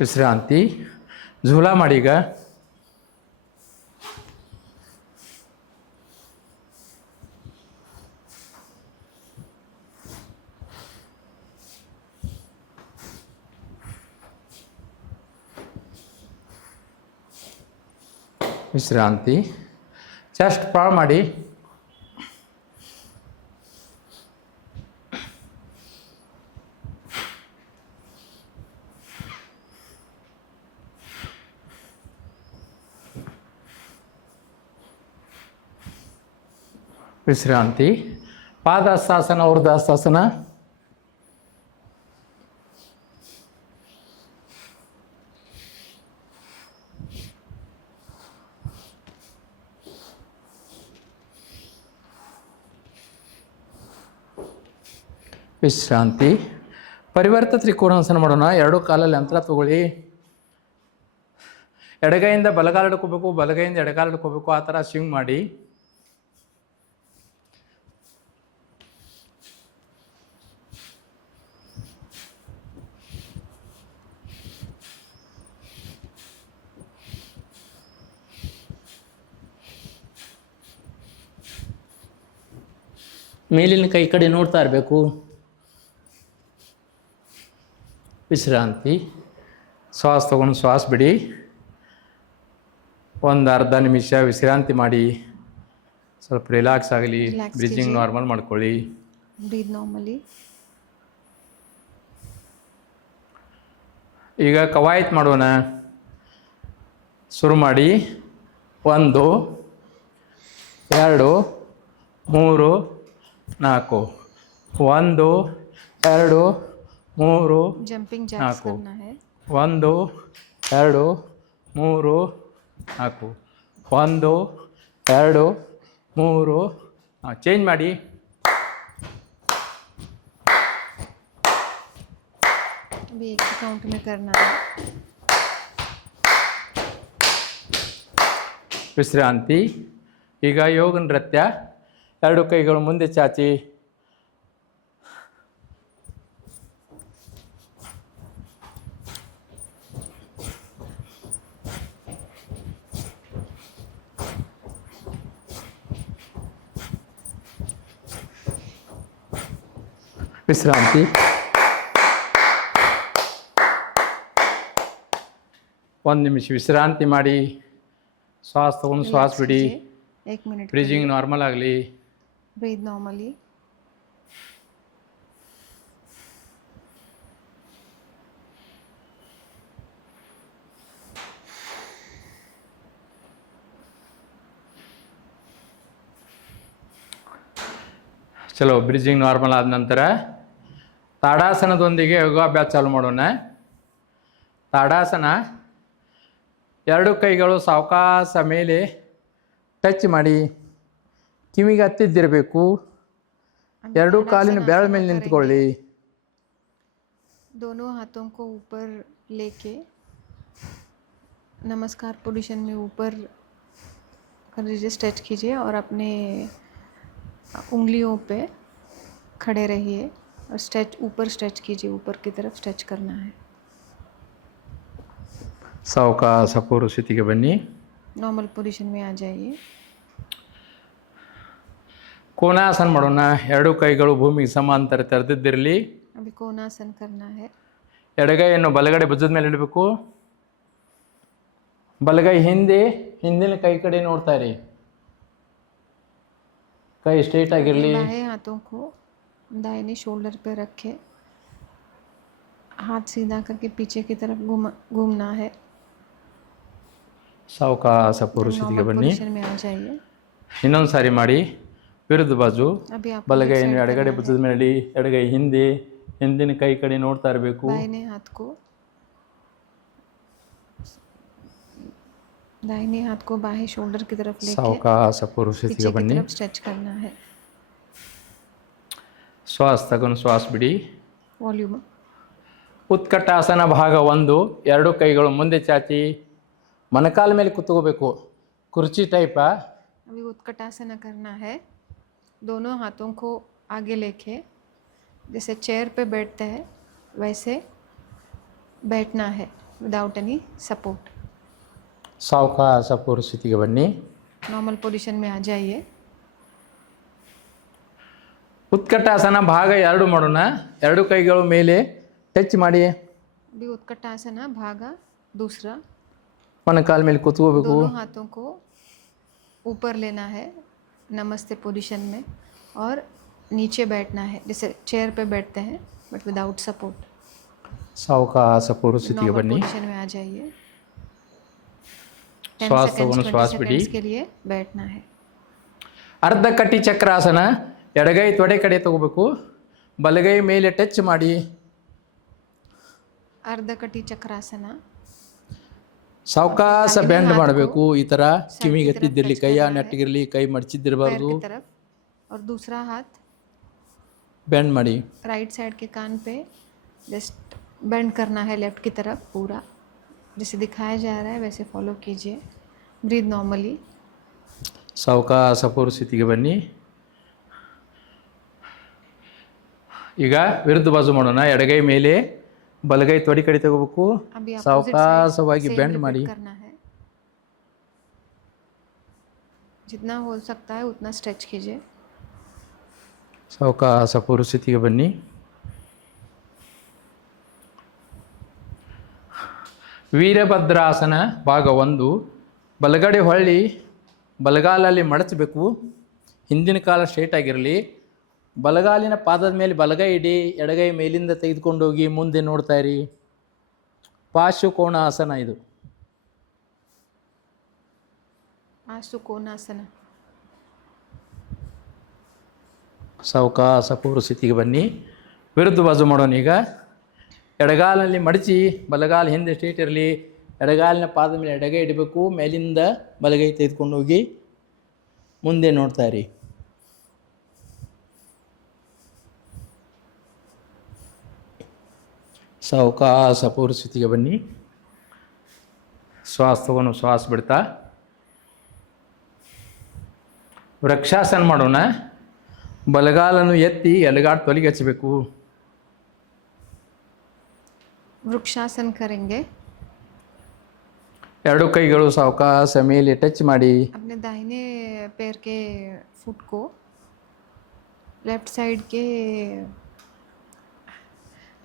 ವಿಶ್ರಾಂತಿ. ಝೂಲಾ ಮಾಡೀಗ. ವಿಶ್ರಾಂತಿ. ಚೆಸ್ಟ್ ಪಾಳು ಮಾಡಿ. ವಿಶ್ರಾಂತಿ. ಪಾದಾಸಾಸನ, ಊರ್ಧ್ವಾಸಾಸನ. ವಿಶ್ರಾಂತಿ. ಪರಿವರ್ತ ತ್ರಿಕೋನಾಸನ ಮಾಡೋಣ. ಎರಡು ಕಾಲಲ್ಲಿ ಅಂತರ ತಗೊಳ್ಳಿ. ಎಡಗೈಯಿಂದ ಬಲಗಾಲ ಹಿಡ್ಕೋಬೇಕು, ಬಲಗೈಯಿಂದ ಎಡಗಾಲ ಹಿಡ್ಕೋಬೇಕು. ಆ ಥರ ಸ್ವಿಂಗ್ ಮಾಡಿ. ಮೇಲಿನ ಕೈ ಕಡೆ ನೋಡ್ತಾ ಇರಬೇಕು. ವಿಶ್ರಾಂತಿ. ಶ್ವಾಸ ತಗೊಂಡು ಶ್ವಾಸ ಬಿಡಿ. ಒಂದು ಅರ್ಧ ನಿಮಿಷ ವಿಶ್ರಾಂತಿ ಮಾಡಿ. ಸ್ವಲ್ಪ ರಿಲ್ಯಾಕ್ಸ್ ಆಗಲಿ. ಬ್ರೀಜಿಂಗ್ ನಾರ್ಮಲ್ ಮಾಡ್ಕೊಳ್ಳಿ. Breathe normally. ಈಗ ಕವಾಯತ್ ಮಾಡೋಣ. ಶುರು ಮಾಡಿ. 1 2 3 4. 1 2 3 जंपिंग जैक्स 4. करना है। 1 2 3 4. 1 2 3. ಚೇಂಜ್ ಮಾಡಿ. अभी एक ही काउंट में करना है। ವಿಶ್ರಾಂತಿ. ಈಗ ಯೋಗ ನೃತ್ಯ. ಎರಡು ಕೈಗಳು ಮುಂದೆ ಚಾಚಿ. ವಿಶ್ರಾಂತಿ. ಒಂದು ನಿಮಿಷ ವಿಶ್ರಾಂತಿ ಮಾಡಿ. ಶ್ವಾಸ ತಗೊಂಡು ಶ್ವಾಸ ಬಿಡಿ. 1 मिनट ಬ್ರೀಜಿಂಗ್ ನಾರ್ಮಲ್ ಆಗಲಿ. Breathe normally. ಚಲೋ ಬ್ರೀಜಿಂಗ್ ನಾರ್ಮಲ್ ಆದ ನಂತರ ತಾಡಾಸನದೊಂದಿಗೆ ಯೋಗಾಭ್ಯಾಸ ಚಾಲು ಮಾಡೋಣ. ತಾಡಾಸನ. ಎರಡು ಕೈಗಳು ಸಾವಕಾಶ ಮೇಲೆ ಟಚ್ ಮಾಡಿ. ಕಿವಿಗೆ ಹತ್ತಿದ್ದಿರಬೇಕು. ಎರಡು ಕಾಲಿನ ಬೆರಳ ಮೇಲೆ ನಿಂತ್ಕೊಳ್ಳಿ. दोनों हाथों को ऊपर लेके नमस्कार पोजीशन में ऊपर कर लीजिए, स्ट्रेच कीजिए और अपने उंगलियों पे खड़े रहिए और स्ट्रेच कीजिए, ऊपर की तरफ स्ट्रेच करना है। ಸಾವಕಾಶ ಪೂರ್ವ ಸ್ಥಿತಿಗೆ ಬನ್ನಿ. नॉर्मल पोजीशन में आ जाइए. ಕೋನಾಸನ ಮಾಡೋಣ. ಎರಡು ಕೈಗಳು ಭೂಮಿಗೆ ಸಮಾಂತರ ತೆರೆದಿದ್ದಿರಲಿ. अभी कोणासन करना है. ಎಡಗೈಯನ್ನು ಬಲಗಡೆ ಭುಜದ ಮೇಲೆ ಇಡಬೇಕು. ಬಲಗೈ ಹಿಂದಿನ ಕೈ ಕಡೆ ನೋಡ್ತಾ ಇರಿ. ಕೈ ಸ್ಟ್ರೇಟ್ ಆಗಿರಲಿ. बाएं हाथों को दाहिने शोल्डर पे रखे, हाथ सीधा करके पीछे की तरफ घूमना है. ಸಾವಕಾಶ ಪೂರ್ವ ಸ್ಥಿತಿಗೆ नॉर्मल ಬನ್ನಿ. पोजीशन में आ जाइए. ಇನ್ನೊಂದು ಸಾರಿ ಮಾಡಿ. ವಿರುದ್ಧ ಬಾಜು. अभी आपको ಬಲಗೈಯನ್ನು ಎಡಗಡೆ ಭುಜದ ಮೇಲೆ ಇಡಿ. ಎಡಗೈ ಹಿಂದಿನ ಕೈ ಕಡೆ ನೋಡ್ತಾ ಇರಬೇಕು. दाहिने हाथ को बाएं शोल्डर की तरफ लेके ಸಾವಕಾಶ ಪೂರ್ವ पीछे ಸ್ಥಿತಿಗೆ की ಬನ್ನಿ. तरफ स्ट्रेच करना है. ಶ್ವಾಸ ತಗೊಂಡು ಶ್ವಾಸ ಬಿಡಿ. वॉल्यूम. ಉತ್ಕಟಾಸನ ಭಾಗ 1. ಎರಡು ಕೈಗಳು ಮುಂದೆ ಚಾಚಿ ಮೊಣಕಾಲ ಮೇಲೆ ಕುತ್ಕೋಬೇಕು. ಕುರ್ಚಿ ಟೈಪ. अभी उत्कटासन करना है. दोनों हाथों को आगे लेके जैसे चेयर पे बैठते हैं वैसे बैठना है विदाउट एनी सपोर्ट. ಸಾವಕಾಶ ಪೂರ್ವ ಸ್ಥಿತಿಗೆ ಬನ್ನಿ. नॉर्मल पोजीशन में आ जाइए. ಉತ್ಕಟಾಸನ ಭಾಗ 2 ಮಾಡೋಣ. ಎರಡು ಕೈಗಳು ಮೇಲೆ ಟಚ್ ಮಾಡಿ अभी उत्कटासन भाग दूसरा. ಮೊಣಕಾಲ ಮೇಲೆ ಕುತ್ಕೋಬೇಕು. दोनों हाथों को ऊपर लेना है नमस्ते पोजीशन में और नीचे बैठना है जैसे चेयर पे बैठते हैं बट विदाउट सपोर्ट. ಸಾವಕಾಶ ಪೂರ್ವ ಸ್ಥಿತಿಗೆ नॉर्मल ಬನ್ನಿ. पोजीशन में आ जाइए. 10 ಶ್ವಾಸ seconds, ತಗೊಂಡು 20 ಶ್ವಾಸ ಬಿಡಿ. seconds के लिए बैठना है. ಅರ್ಧ ಕಟಿ ಚಕ್ರಾಸನ. ಎಡಗೈ ತೊಡೆ ಕಡೆ ತಗೋಬೇಕು. ಬಲಗೈ ಮೇಲೆ ಟಚ್ ಮಾಡಿ अर्धकटी चक्रासन. ಸಾವಕಾಶ ಬೆಂಡ್ ಮಾಡಬೇಕು. ಈ ಥರ ಕಿವಿಗೆ ಎತ್ತಿದ್ದಿರಲಿ, ಕೈಯ ನೆಟ್ಟಿಗಿರಲಿ, ಕೈ ಮಡಚಿದ್ದಿರಬಾರ್ದು. पैर की तरफ और दूसरा हाथ ಬೆಂಡ್ ಮಾಡಿ. राइट साइड के कान पे जस्ट बेंड करना है लेफ्ट की तरफ पूरा. जैसे दिखाया जा रहा है वैसे फॉलो कीजिए. Breathe normally. ಸಾವಕಾಶ ಪೂರ್ವ ಸ್ಥಿತಿಗೆ ಬನ್ನಿ. ಈಗ ವಿರುದ್ಧ ಬಾಜು ಮಾಡೋಣ. ಎಡಗೈ ಮೇಲೆ ಬಲಗೈ ತೊಡೆ ಕಡೆ ತಗೋಬೇಕು. अभी opposite ಸಾವಕಾಶವಾಗಿ side ಬೆಂಡ್ same ಮಾಡಿ. repeat करना है. जितना हो सकता है उतना स्ट्रेच कीजिए. ಸಾವಕಾಶ ಪೂರ್ವ ಸ್ಥಿತಿಗೆ ಬನ್ನಿ. ವೀರಭದ್ರಾಸನ ಭಾಗ 1. ಬಲಗಡೆ ಹೊಳ್ಳಿ ಬಲಗಾಲಲ್ಲಿ ಮಡಚಬೇಕು. ಹಿಂದಿನ ಕಾಲ ಸ್ಟ್ರೇಟ್ ಆಗಿರಲಿ. ಬಲಗಾಲಿನ ಪಾದದ ಮೇಲೆ ಬಲಗೈ ಇಡಿ. ಎಡಗೈ ಮೇಲಿಂದ ತೆಗೆದುಕೊಂಡೋಗಿ ಮುಂದೆ ನೋಡ್ತಾ ಇರಿ. ಪಾರ್ಶ್ವಕೋಣಾಸನ ಇದು. सुकोणासन. ಸಾವಕಾಶ ಪೂರ್ವ ಸ್ಥಿತಿಗೆ ಬನ್ನಿ. ವಿರುದ್ಧ ಬಾಜು ಮಾಡೋಣ. ಈಗ ಎಡಗಾಲಲ್ಲಿ ಮಡಚಿ ಬಲಗಾಲ ಹಿಂದೆ ಸ್ಟ್ರೇಟ್ ಇರಲಿ. ಎಡಗಾಲಿನ ಪಾದದ ಮೇಲೆ ಎಡಗೈ ಇಡಬೇಕು. ಮೇಲಿಂದ ಬಲಗೈ ತೆಗೆದುಕೊಂಡೋಗಿ ಮುಂದೆ ನೋಡ್ತಾ ಇರಿ. ಸಾವಕಾಶ ಪೂರ್ವ ಸ್ಥಿತಿಗೆ ಬನ್ನಿ. ಶ್ವಾಸ ತಗೊಂಡು ಶ್ವಾಸ ಬಿಡ್ತಾ ವೃಕ್ಷಾಸನ ಮಾಡೋಣ. ಬಲಗಾಲನ್ನು ಎತ್ತಿ ಎಡಗಾಲು ತೊಲಿಗೆ ಹಚ್ಚಬೇಕು. वृक्षासन करेंगे. ಎರಡು ಕೈಗಳು ಸಾವಕಾಶ ಮೇಲೆ ಟಚ್ ಮಾಡಿ. अपने दाहिने पैर के फुट को लेफ्ट साइड के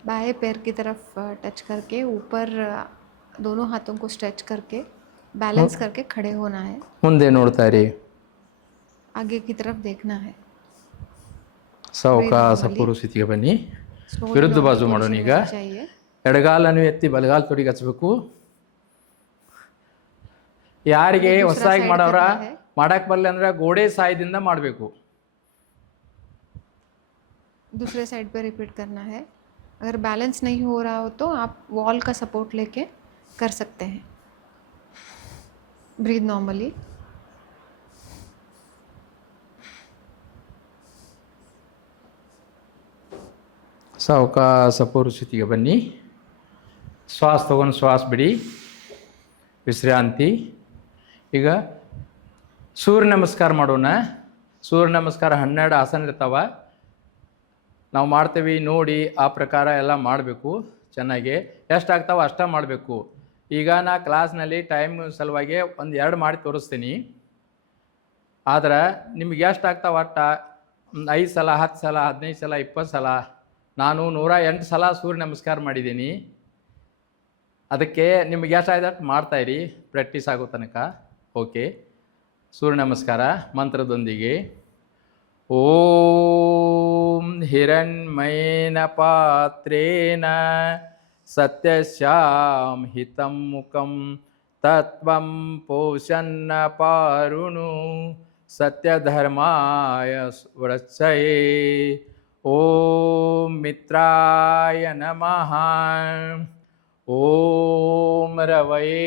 बाएं पैर की तरफ टच करके ऊपर दोनों हाथों को स्ट्रेच करके बैलेंस करके खड़े होना है. ಮುಂದೆ ನೋಡ್ತಾ ಇರಿ. आगे की तरफ देखना है. ಸಾವಕಾಶ ಪೂರ್ವ ಸ್ಥಿತಿಗೆ ಬನ್ನಿ. Slowly ವಿರುದ್ಧ normal ಬಾಜು ಮಾಡೋಣ. position ಈಗ में आ जाइए. ಎಡಗಾಲನ್ನು ಎತ್ತಿ ಬಲಗಾಲ ತೊಡಿಗೆ ಹಚ್ಚಬೇಕು. ಯಾರಿಗೆ दूसरा ಹೊಸದಾಗಿ side ಮಾಡೋರ करना है. ಮಾಡಕ್ಕೆ ಬರಲ್ಲ ಅಂದ್ರೆ ಗೋಡೆ ಸಹಾಯದಿಂದ ಮಾಡಬೇಕು. दूसरे साइड पे रिपीट करना है. अगर बैलेंस नहीं हो रहा हो तो आप वॉल का सपोर्ट लेके कर सकते हैं. Breathe normally. ಸಾವಕಾಶ ಪೂರ್ವ ಸ್ಥಿತಿಗೆ ಬನ್ನಿ. ಶ್ವಾಸ ತಗೊಂಡು ಶ್ವಾಸ ಬಿಡಿ, ವಿಶ್ರಾಂತಿ. ಈಗ ಸೂರ್ಯ ನಮಸ್ಕಾರ ಮಾಡೋಣ. ಸೂರ್ಯ ನಮಸ್ಕಾರ 12 ಆಸನ ಇರ್ತಾವ. ನಾವು ಮಾಡ್ತೇವೆ ನೋಡಿ, ಆ ಪ್ರಕಾರ ಎಲ್ಲ ಮಾಡಬೇಕು. ಚೆನ್ನಾಗಿ ಎಷ್ಟಾಗ್ತಾವ ಅಷ್ಟ ಮಾಡಬೇಕು. ಈಗ ನಾ ಕ್ಲಾಸ್ನಲ್ಲಿ ಟೈಮ್ ಸಲುವಾಗಿ 1-2 ಮಾಡಿ ತೋರಿಸ್ತೀನಿ. ಆದ್ರೆ ನಿಮ್ಗೆ ಎಷ್ಟು ಆಗ್ತಾವ ಅಟ್ಟ 5 ಸಲ 10 ಸಲ 15 ಸಲ 20 ಸಲ, ನಾನು 108 ಸಲ ಸೂರ್ಯ ನಮಸ್ಕಾರ ಮಾಡಿದ್ದೀನಿ. ಅದಕ್ಕೆ ನಿಮ್ಗೆ ಎಷ್ಟು ಆಯ್ತು ಮಾಡ್ತಾಯಿರಿ, ಪ್ರಾಕ್ಟೀಸ್ ಆಗೋ ತನಕ. ಓಕೆ, ಸೂರ್ಯ ನಮಸ್ಕಾರ ಮಂತ್ರದೊಂದಿಗೆ. ಓಂ ಹಿರಣ್ಮಯೇನ ಪಾತ್ರೇನ ಸತ್ಯಶ್ಯಾಂ ಹಿತಂ ಮುಖಂ ತತ್ವಂ ಪೋಷನ್ನ ಪಾರುಣು ಸತ್ಯಧರ್ಮಾಯ ವೃಚ್ಛಯೇ. ಓಂ ಮಿತ್ರಾಯ ನಮಃ. ಓಂ ರವಯೇ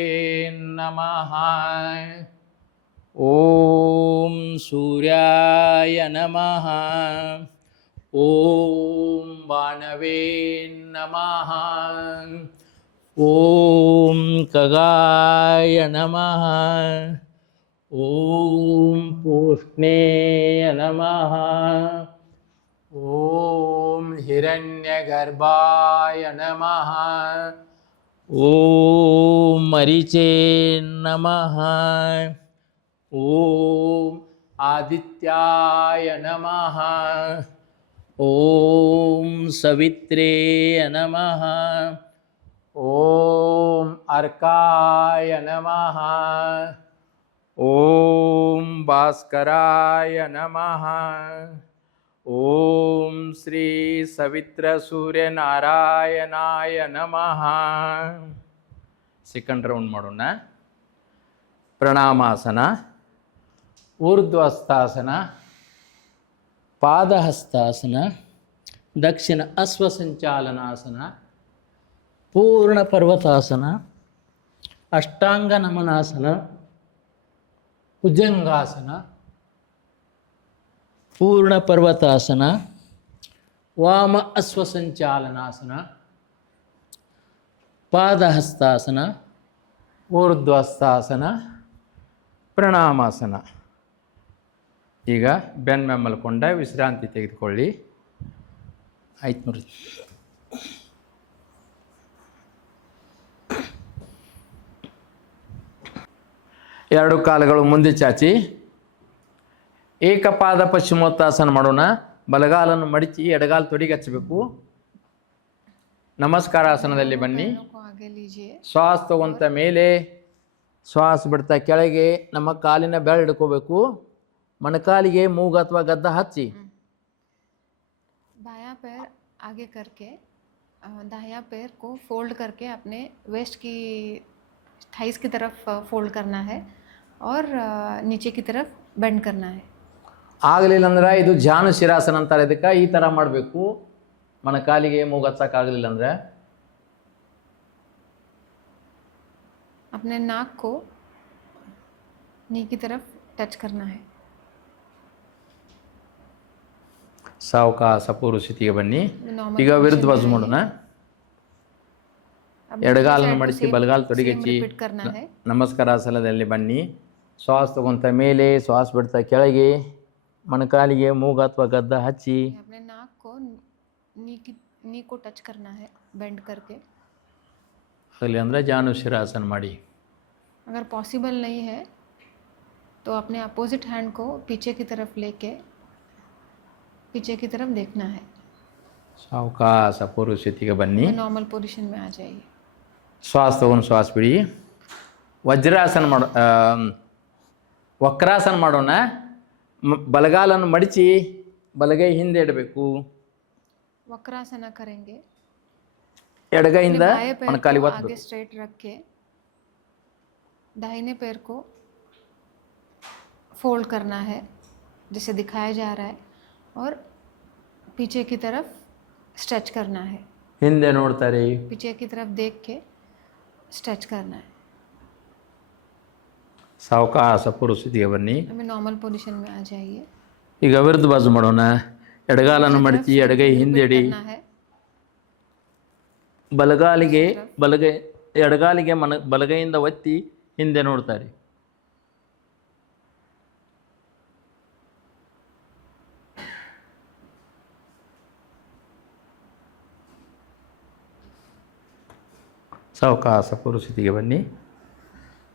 ನಮಃ. ಓಂ ಸೂರ್ಯಾಯ ನಮಃ. ಓಂ ಬಾಣವೇ ನಮಃ. ಓಂ ಖಗಾಯ ನಮಃ. ಓಂ ಪೂಷ್ಣೇಯ ನಮಃ. ಓಂ ಹಿರಣ್ಯಗರ್ಭಾಯ ನಮಃ. ಓಂ ಮರೀಚೇ ನಮಃ. ಓಂ ಆದಿತ್ಯಾಯ ನಮಃ. ಓಂ ಸವಿತ್ರೇ ನಮಃ. ಓಂ ಅರ್ಕಾಯ ನಮಃ. ಓಂ ಭಾಸ್ಕರಾಯ ನಮಃ. ಓಂ ಶ್ರೀ ಸವಿತ್ರ ಸೂರ್ಯನಾರಾಯಣಾಯ ನಮಃ. ಸೆಕೆಂಡ್ ರೌಂಡ್ ಮಾಡೋಣ. ಪ್ರಣಾಮಾಸನ, ಊರ್ಧ್ವಹಸ್ತಾಸನ, ಪಾದಹಸ್ತಾಸನ, ದಕ್ಷಿಣ ಅಶ್ವಸಂಚಾಲನಾಸನ, ಪೂರ್ಣ ಪರ್ವತಾಸನ, ಅಷ್ಟಾಂಗ ನಮನಾಸನ, ಭುಜಂಗಾಸನ, ಪೂರ್ಣ ಪರ್ವತಾಸನ, ವಾಮ ಅಶ್ವಸಂಚಾಲನಾಸನ, ಪಾದಹಸ್ತಾಸನ, ಊರ್ಧ್ವಹಸ್ತಾಸನ, ಪ್ರಣಾಮಾಸನ. ಈಗ ಬೆನ್ನ ಮೇಲೆ ಮಲ್ಕೊಂಡ ವಿಶ್ರಾಂತಿ ತೆಗೆದುಕೊಳ್ಳಿ. ಆಯ್ತು ನೋಡ್ರಿ. ಎರಡು ಕಾಲುಗಳು ಮುಂದೆ ಚಾಚಿ ಏಕಪಾದ ಪಶ್ಚಿಮೋತ್ತಾಸನ ಮಾಡೋಣ. ಬಲಗಾಲನ್ನು ಮಡಿಚಿ ಎಡಗಾಲು ತೊಡಿಗೆ ಹಚ್ಚಬೇಕು. ನಮಸ್ಕಾರಾಸನದಲ್ಲಿ ಬನ್ನಿ. ಶ್ವಾಸ ತಗೊಂತ ಮೇಲೆ, ಶ್ವಾಸ ಬಿಡ್ತಾ ಕೆಳಗೆ ನಮ್ಮ ಕಾಲಿನ ಬೆರಳು ಹಿಡ್ಕೋಬೇಕು. ಮೊಣಕಾಲಿಗೆ ಮೂಗು ಅಥವಾ ಗದ್ದ ಹಚ್ಚಿ. बायां पैर आगे करके दायां पैर को फोल्ड करके अपने वेस्ट की थाइस की तरफ फोल्ड करना है और नीचे की तरफ बेंड करना है. ಆಗಲಿಲ್ಲ ಅಂದ್ರೆ ಇದು ಧ್ಯಾನ ಶಿರಾಸನ ಅಂತಾರೆ. ಇದಕ್ಕೆ ಈ ಥರ ಮಾಡಬೇಕು. ಮೊಣಕಾಲಿಗೆ ಮೂಗು ಹಚ್ಚಕ್ಕಾಗಲಿಲ್ಲ ಅಂದರೆ अपने नाक को नी की तरफ टच करना है. ಸಾವಕಾಶ ಪೂರ್ವ ಸ್ಥಿತಿಗೆ ಬನ್ನಿ. ಈಗ ವಿರುದ್ಧ ಬಾಜು ಮಾಡೋಣ. ಎಡಗಾಲನ್ನು ಮಡಿಸಿ ಬಲಗಾಲ ತೊಡಿಗೆಚ್ಚಿ ನಮಸ್ಕಾರಾಸನದಲ್ಲಿ ಬನ್ನಿ. ಶ್ವಾಸ ತಗೊಂತ ಮೇಲೆ, ಶ್ವಾಸ ಬಿಡ್ತಾ ಕೆಳಗೆ, ಮೊಣಕಾಲಿಗೆ ಮೂಗು ಅಥವಾ ಗದ್ದ ಹಚ್ಚಿ. अपने नाक को नी को टच करना है बेंड करके. ಆಗಲಿ ಅಂದರೆ ಜಾನುಶಿರಾಸನ ಮಾಡಿ. अगर पॉसिबल नहीं है तो अपने अपोजिट हैंड को पीछे की तरफ लेके पीछे की तरफ देखना है. ಸಾವಕಾಶ ಪೂರ್ವ ಸ್ಥಿತಿಗೆ ಬನ್ನಿ. नॉर्मल पोजीशन में आ जाइए. ಶ್ವಾಸ ತಗೊಂಡು ಶ್ವಾಸ ಬಿಡಿ. ವಜ್ರಾಸನ ಮಾಡೋ ವಕ್ರಾಸನ ಮಾಡೋಣ. ಬಲಗಾಲನ್ನು ಮಡಿಚಿ ಬಲಗೈ ಹಿಂದೆ ಇಡಬೇಕು. वक्रासन करेंगे. ಎಡಗೈಯಿಂದ ಮೊಣಕಾಲಿ आगे ಒತ್ತಬೇಕು. स्ट्रेट रख के दाहिने पैर को फोल्ड करना है जैसे दिखाया जा रहा है और पीछे की तरफ स्ट्रेच करना है. ಹಿಂದೆ ನೋಡ್ತಾರೆ. पीछे की तरफ देख के स्ट्रेच करना है. ಸಾವಕಾಶ ಪೂರ್ವ ಸ್ಥಿತಿಗೆ ಬನ್ನಿ. हमें नॉर्मल पोजीशन में आ जाइए. ಈಗ ವಿರುದ್ಧ ಬಾಜು ಮಾಡೋಣ. ಎಡಗಾಲನ್ನು ಮಡಿಚಿ ಎಡಗೈ ಹಿಂದೆ ಇಡಿ. ಬಲಗಾಲಿಗೆ ಎಡಗಾಲಿಗೆ ಬಲಗೈಯಿಂದ ಒತ್ತಿ ಹಿಂದೆ ನೋಡ್ತಾರೆ. ಸಾವಕಾಶ ಪರಿಸ್ಥಿತಿಗೆ ಬನ್ನಿ.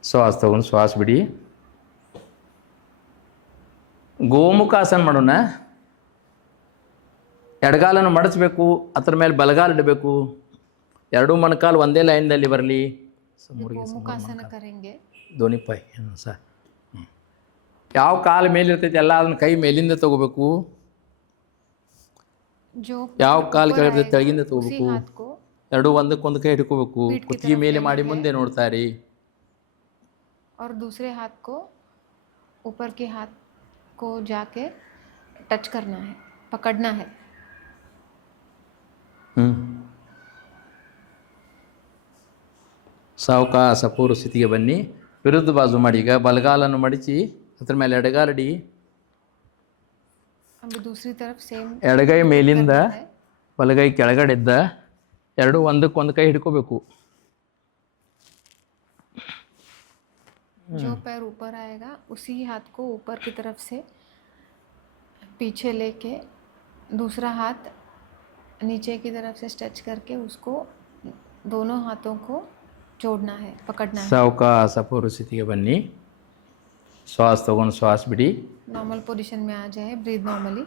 ಶ್ವಾಸ ತಗೊಂಡು ಶ್ವಾಸ ಬಿಡಿ. ಗೋಮುಖಾಸನ ಮಾಡೋಣ. ಎಡಗಾಲನ್ನು ಮಡಚಬೇಕು, ಅದರ ಮೇಲೆ ಬಲಗಾಲ ಇಡಬೇಕು. ಎರಡೂ ಮೊಣಕಾಲು ಒಂದೇ ಲೈನ್ದಲ್ಲಿ ಬರಲಿ. गोमुखासन करेंगे. ದೋನಿ ಪೈ ಸರ್. ಯಾವ ಕಾಲು ಮೇಲಿರ್ತೈತಿ ಎಲ್ಲ ಅದನ್ನ ಕೈ ಮೇಲಿಂದ ತಗೋಬೇಕು. जो ಯಾವ ಕಾಲು ऊपर ಕೆಳಗಿರ್ತೈತಿ आएगा, ತೆಳಗಿಂದ उसी ತಗೋಬೇಕು. हाथ को ಎರಡು ಒಂದಕ್ಕೊಂದು ಕೈ ಹಿಡ್ಕೋಬೇಕು. ಪೀಠ್ ಕಿ ಕುತ್ತಿಗೆ तरफ ಮೇಲೆ लेना ಮಾಡಿ है. ಮುಂದೆ ನೋಡ್ತಾರೆ. और दूसरे हाथ को ऊपर के हाथ को जाके टच करना है, पकड़ना है. ಸಾವಕಾಶ ಪೂರ್ವ ಸ್ಥಿತಿಗೆ ಬನ್ನಿ. ವಿರುದ್ಧ ಬಾಜು ಮಾಡಿ. ಈಗ ಬಲಗಾಲನ್ನು ಮಡಿಚಿ ಅದ್ರ ಮೇಲೆ ಎಡಗಾಲಡಿ. अब दूसरी तरफ सेम ಎಡಗೈ ಮೇಲಿಂದ करना है. ಬಲಗೈ ಕೆಳಗಡೆದ್ದ ಎರಡು ಒಂದಕ್ಕೊಂದು ಕೈ ಹಿಡ್ಕೋಬೇಕು. जो पैर ऊपर आएगा उसी हाथ को ऊपर की तरफ से पीछे लेके दूसरा हाथ नीचे की तरफ से स्ट्रेच करके उसको दोनों हाथों को जोड़ना है, पकड़ना है. ಸಾವಕಾಶ ಪೂರ್ವ ಸ್ಥಿತಿಗೆ ಬನ್ನಿ. ಶ್ವಾಸ ತಗೊಂಡು ಶ್ವಾಸ ಬಿಡಿ. नॉर्मल पोजीशन में आ जाए, ब्रीथ नॉर्मली.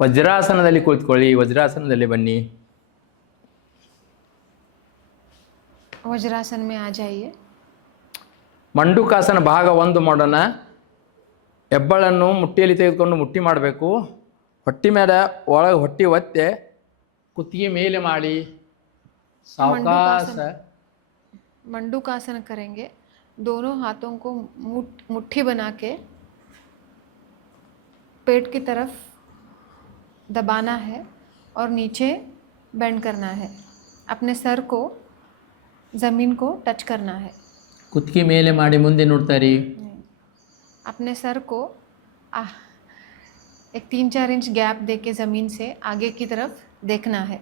ವಜ್ರಾಸನದಲ್ಲಿ ಕುಳಿತುಕೊಳ್ಳಿ. ವಜ್ರಾಸನದಲ್ಲಿ ಬನ್ನಿ. वज्रासन में आ जाइए. ಮಂಡುಕಾಸನ ಭಾಗ 1 ಮಾಡೋಣ. ಹೆಬ್ಬಳನ್ನು ಮುಟ್ಟಿಯಲ್ಲಿ ತೆಗೆದುಕೊಂಡು ಮುಟ್ಟಿ ಮಾಡಬೇಕು. ಹೊಟ್ಟಿ ಮೇಲೆ ಒಳಗೆ ಹೊಟ್ಟಿ ಒತ್ತೆ ಕುತ್ತಿಗೆ ಮೇಲೆ ಮಾಡಿ ಸಾವಕಾಶ. मंडूकासन करेंगे. दोनों हाथों को मुट्ठी बना के पेट की तरफ दबाना है और नीचे बेंड करना है. अपने सर को ज़मीन को टच करना है. ಕುತ್ತಿಗೆ ಮೇಲೆ ಮಾಡಿ ಮುಂದೆ ನೋಡ್ತಾರೆ. अपने सर को एक 3-4 इंच गैप देके ज़मीन से आगे की तरफ देखना है.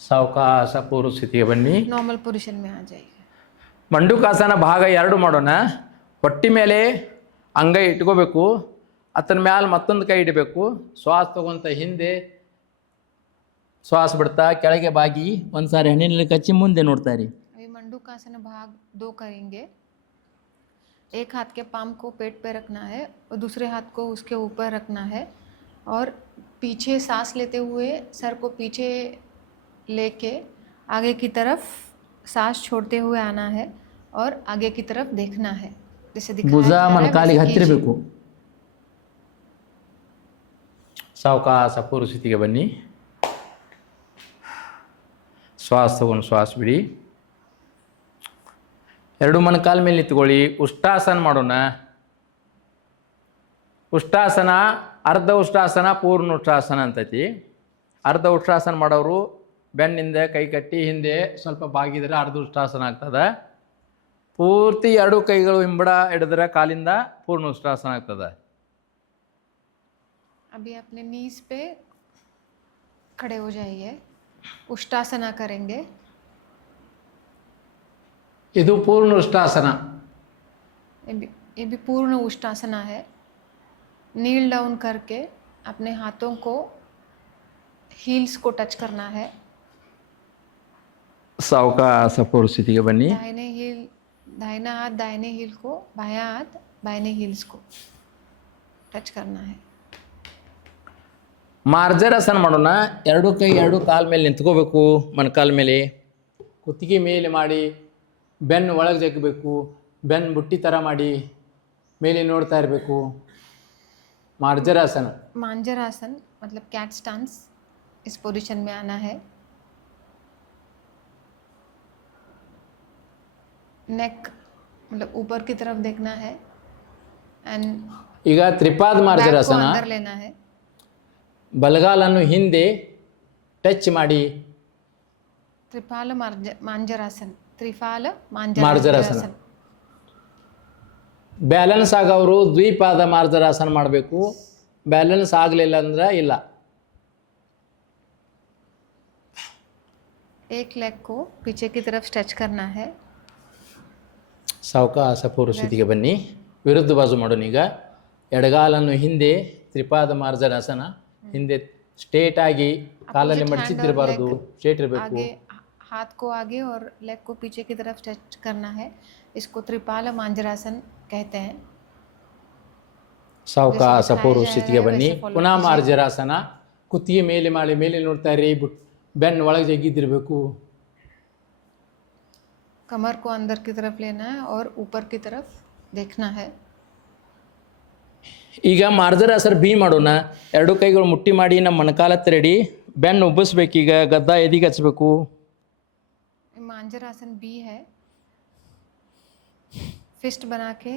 ಸಾವಕಾಶ ಪೂರ್ವ ಸ್ಥಿತಿಗೆ ಬನ್ನಿ. नॉर्मल पोजीशन में आ जाइए. ಮಂಡುಕಾಸನ ಭಾಗ 2 ಮಾಡೋಣ. ಹೊಟ್ಟಿ ಮೇಲೆ ಅಂಗೈ ಇಟ್ಕೋಬೇಕು. ಅದರ ಮ್ಯಾಲೆ ಮತ್ತೊಂದು ಕೈ ಇಡಬೇಕು. ಶ್ವಾಸ ತಗೊಂತ ಹಿಂದೆ ಶ್ವಾಸ ಬಿಡ್ತಾ ಕೆಳಗೆ ಬಾಗಿ ಒಂದು ಸಾರಿ ಹಣ್ಣಿನಲ್ಲಿ ಕಚ್ಚಿ ಮುಂದೆ ನೋಡ್ತಾರೆ. अभी मंडूकासन भाग 2 करेंगे. एक हाथ के पाम को पेट पे रखना है और दूसरे हाथ को उसके ऊपर रखना है और पीछे सांस लेते हुए सर को पीछे लेके आगे की तरफ सांस छोड़ते हुए आना है और आगे की तरफ देखना है. जैसे दिखाया ಭುಜ जा रहा है, ಮೊಣಕಾಲಿಗೆ वैसे ಹತ್ತಿರಬೇಕು. ಸಾವಕಾಶ ಪೂರ್ವ ಸ್ಥಿತಿಗೆ ಬನ್ನಿ. ಶ್ವಾಸ ತಗೊಂಡು ಶ್ವಾಸ ಬಿಡಿ. ಎರಡು ಮೊಣಕಾಲ ಮೇಲೆ ನಿಂತ್ಕೊಳ್ಳಿ. ಉಷ್ಟಾಸನ ಮಾಡೋಣ. ಉಷ್ಟಾಸನ ಅರ್ಧ ಉಷ್ಟಾಸನ ಪೂರ್ಣ ಉಷ್ಟಾಸನ ಅಂತೈತಿ. ಅರ್ಧ ಉಷ್ಟಾಸನ ಮಾಡೋರು ಬೆನ್ನಿಂದ ಕೈ ಕಟ್ಟಿ ಹಿಂದೆ ಸ್ವಲ್ಪ ಬಾಗಿದ್ರೆ ಅರ್ಧ ಉಷ್ಟಾಸನ ಆಗ್ತದೆ. ಪೂರ್ತಿ ಎರಡು ಕೈಗಳು ಹಿಂಬಡ ಹಿಡಿದ್ರೆ ಕಾಲಿಂದ ಪೂರ್ಣ ಉಷ್ಟಾಸನ ಆಗ್ತದೆ. अभी अपने नीज पे खड़े हो जाइए. उष्टासना करेंगे. ಇದು ಪೂರ್ಣ ಉಷ್ಟಾಸನ. ये भी पूर्ण उष्टासना है. नील डाउन करके अपने हाथों को हील्स को टच करना है. ಸಾವಕಾಶ ಪೂರ್ವ ಸ್ಥಿತಿಗೆ ಬನ್ನಿ. दाहिना हाथ दाहिने हील को, बायां हाथ बाहिने हील्स को टच करना है. ಮಾರ್ಜರಾಸನ ಮಾಡೋಣ. ಎರಡು ಕೈ ಎರಡು ಕಾಲ ಮೇಲೆ ನಿಂತ್ಕೋಬೇಕು. ಮೊಣಕಾಲ ಮೇಲೆ ಕುತ್ತಿಗೆ ಮೇಲೆ ಮಾಡಿ ಬೆನ್ನು ಒಳಗೆ ಜಗ್ಗಬೇಕು. ಬೆನ್ನು ಬುಟ್ಟಿ ಥರ ಮಾಡಿ ಮೇಲೆ ನೋಡ್ತಾ ಇರಬೇಕು. ಮಾರ್ಜರಾಸನ. मांजरासन मतलब कैट स्टांस. इस पोजीशन में आना है. नेक मतलब ऊपर की तरफ देखना है एंड ಈಗ ತ್ರಿಪಾದ ಮಾರ್ಜರಾಸನ. अंदर लेना है. ಬಲಗಾಲನ್ನು ಹಿಂದೆ ಟಚ್ ಮಾಡಿ त्रिफाल मांजरासन. त्रिफाल मार्जरासन. मांजरासन. ಬ್ಯಾಲೆನ್ಸ್ ಆಗೋರು ದ್ವಿಪಾದ ಮಾರ್ಜರಾಸನ ಮಾಡಬೇಕು. ಬ್ಯಾಲೆನ್ಸ್ ಆಗಲಿಲ್ಲ ಅಂದ್ರೆ ಇಲ್ಲ. एक लेग को पीछे की तरफ स्ट्रेच करना है। ಸಾವಕಾಶ ಪೂರ್ವ ಸ್ಥಿತಿಗೆ ಬನ್ನಿ. ವಿರುದ್ಧ ಬಾಜು ಮಾಡೋಣ ಈಗ. ಎಡಗಾಲನ್ನು ಹಿಂದೆ ತ್ರಿಪಾದ ಮಾರ್ಜರಾಸನ, ಹಿಂದೆ ಸ್ಟ್ರೇಟ್ ಆಗಿ ಕಾಲಲ್ಲಿ ಮಡಚಿದ್ದಿರಬಾರ್ದು, ಸ್ಟ್ರೇಟ್ ಇರಬೇಕು. आगे हाथ को आगे और लेग को पीछे की तरफ स्ट्रेच करना है। इसको त्रिपाल मांजरासन कहते हैं। ಸಾವಕಾಶ ಪೂರ್ವ ಸ್ಥಿತಿಗೆ ಬನ್ನಿ. ಪುನಃ ಮಾರ್ಜರಾಸನ. ಕುತ್ತಿಗೆ ಮೇಲೆ ಮಾಡಿ ಮೇಲೆ ನೋಡ್ತಾ ಇರಿ. ಬೆನ್ನು ಒಳಗೆ ಜಗ್ಗಿದ್ದಿರಬೇಕು. कमर को अंदर की तरफ लेना है और ऊपर की तरफ देखना है। ಈಗ ಮಾರ್ಜರಾಸನ ಬಿ ಮಾಡೋಣ. ಎರಡು ಕೈಗಳು ಮುಟ್ಟಿ ಮಾಡಿ ನಮ್ಮ ಮೊಣಕಾಲ ತೆರಡಿ ಬೆನ್ನು ಉಬ್ಬಿಸ್ಬೇಕೀಗ. ಗದ್ದ ಎದಿಗೆ ಹಚ್ಚಬೇಕು. मांजरासन बी है। फिस्ट बना के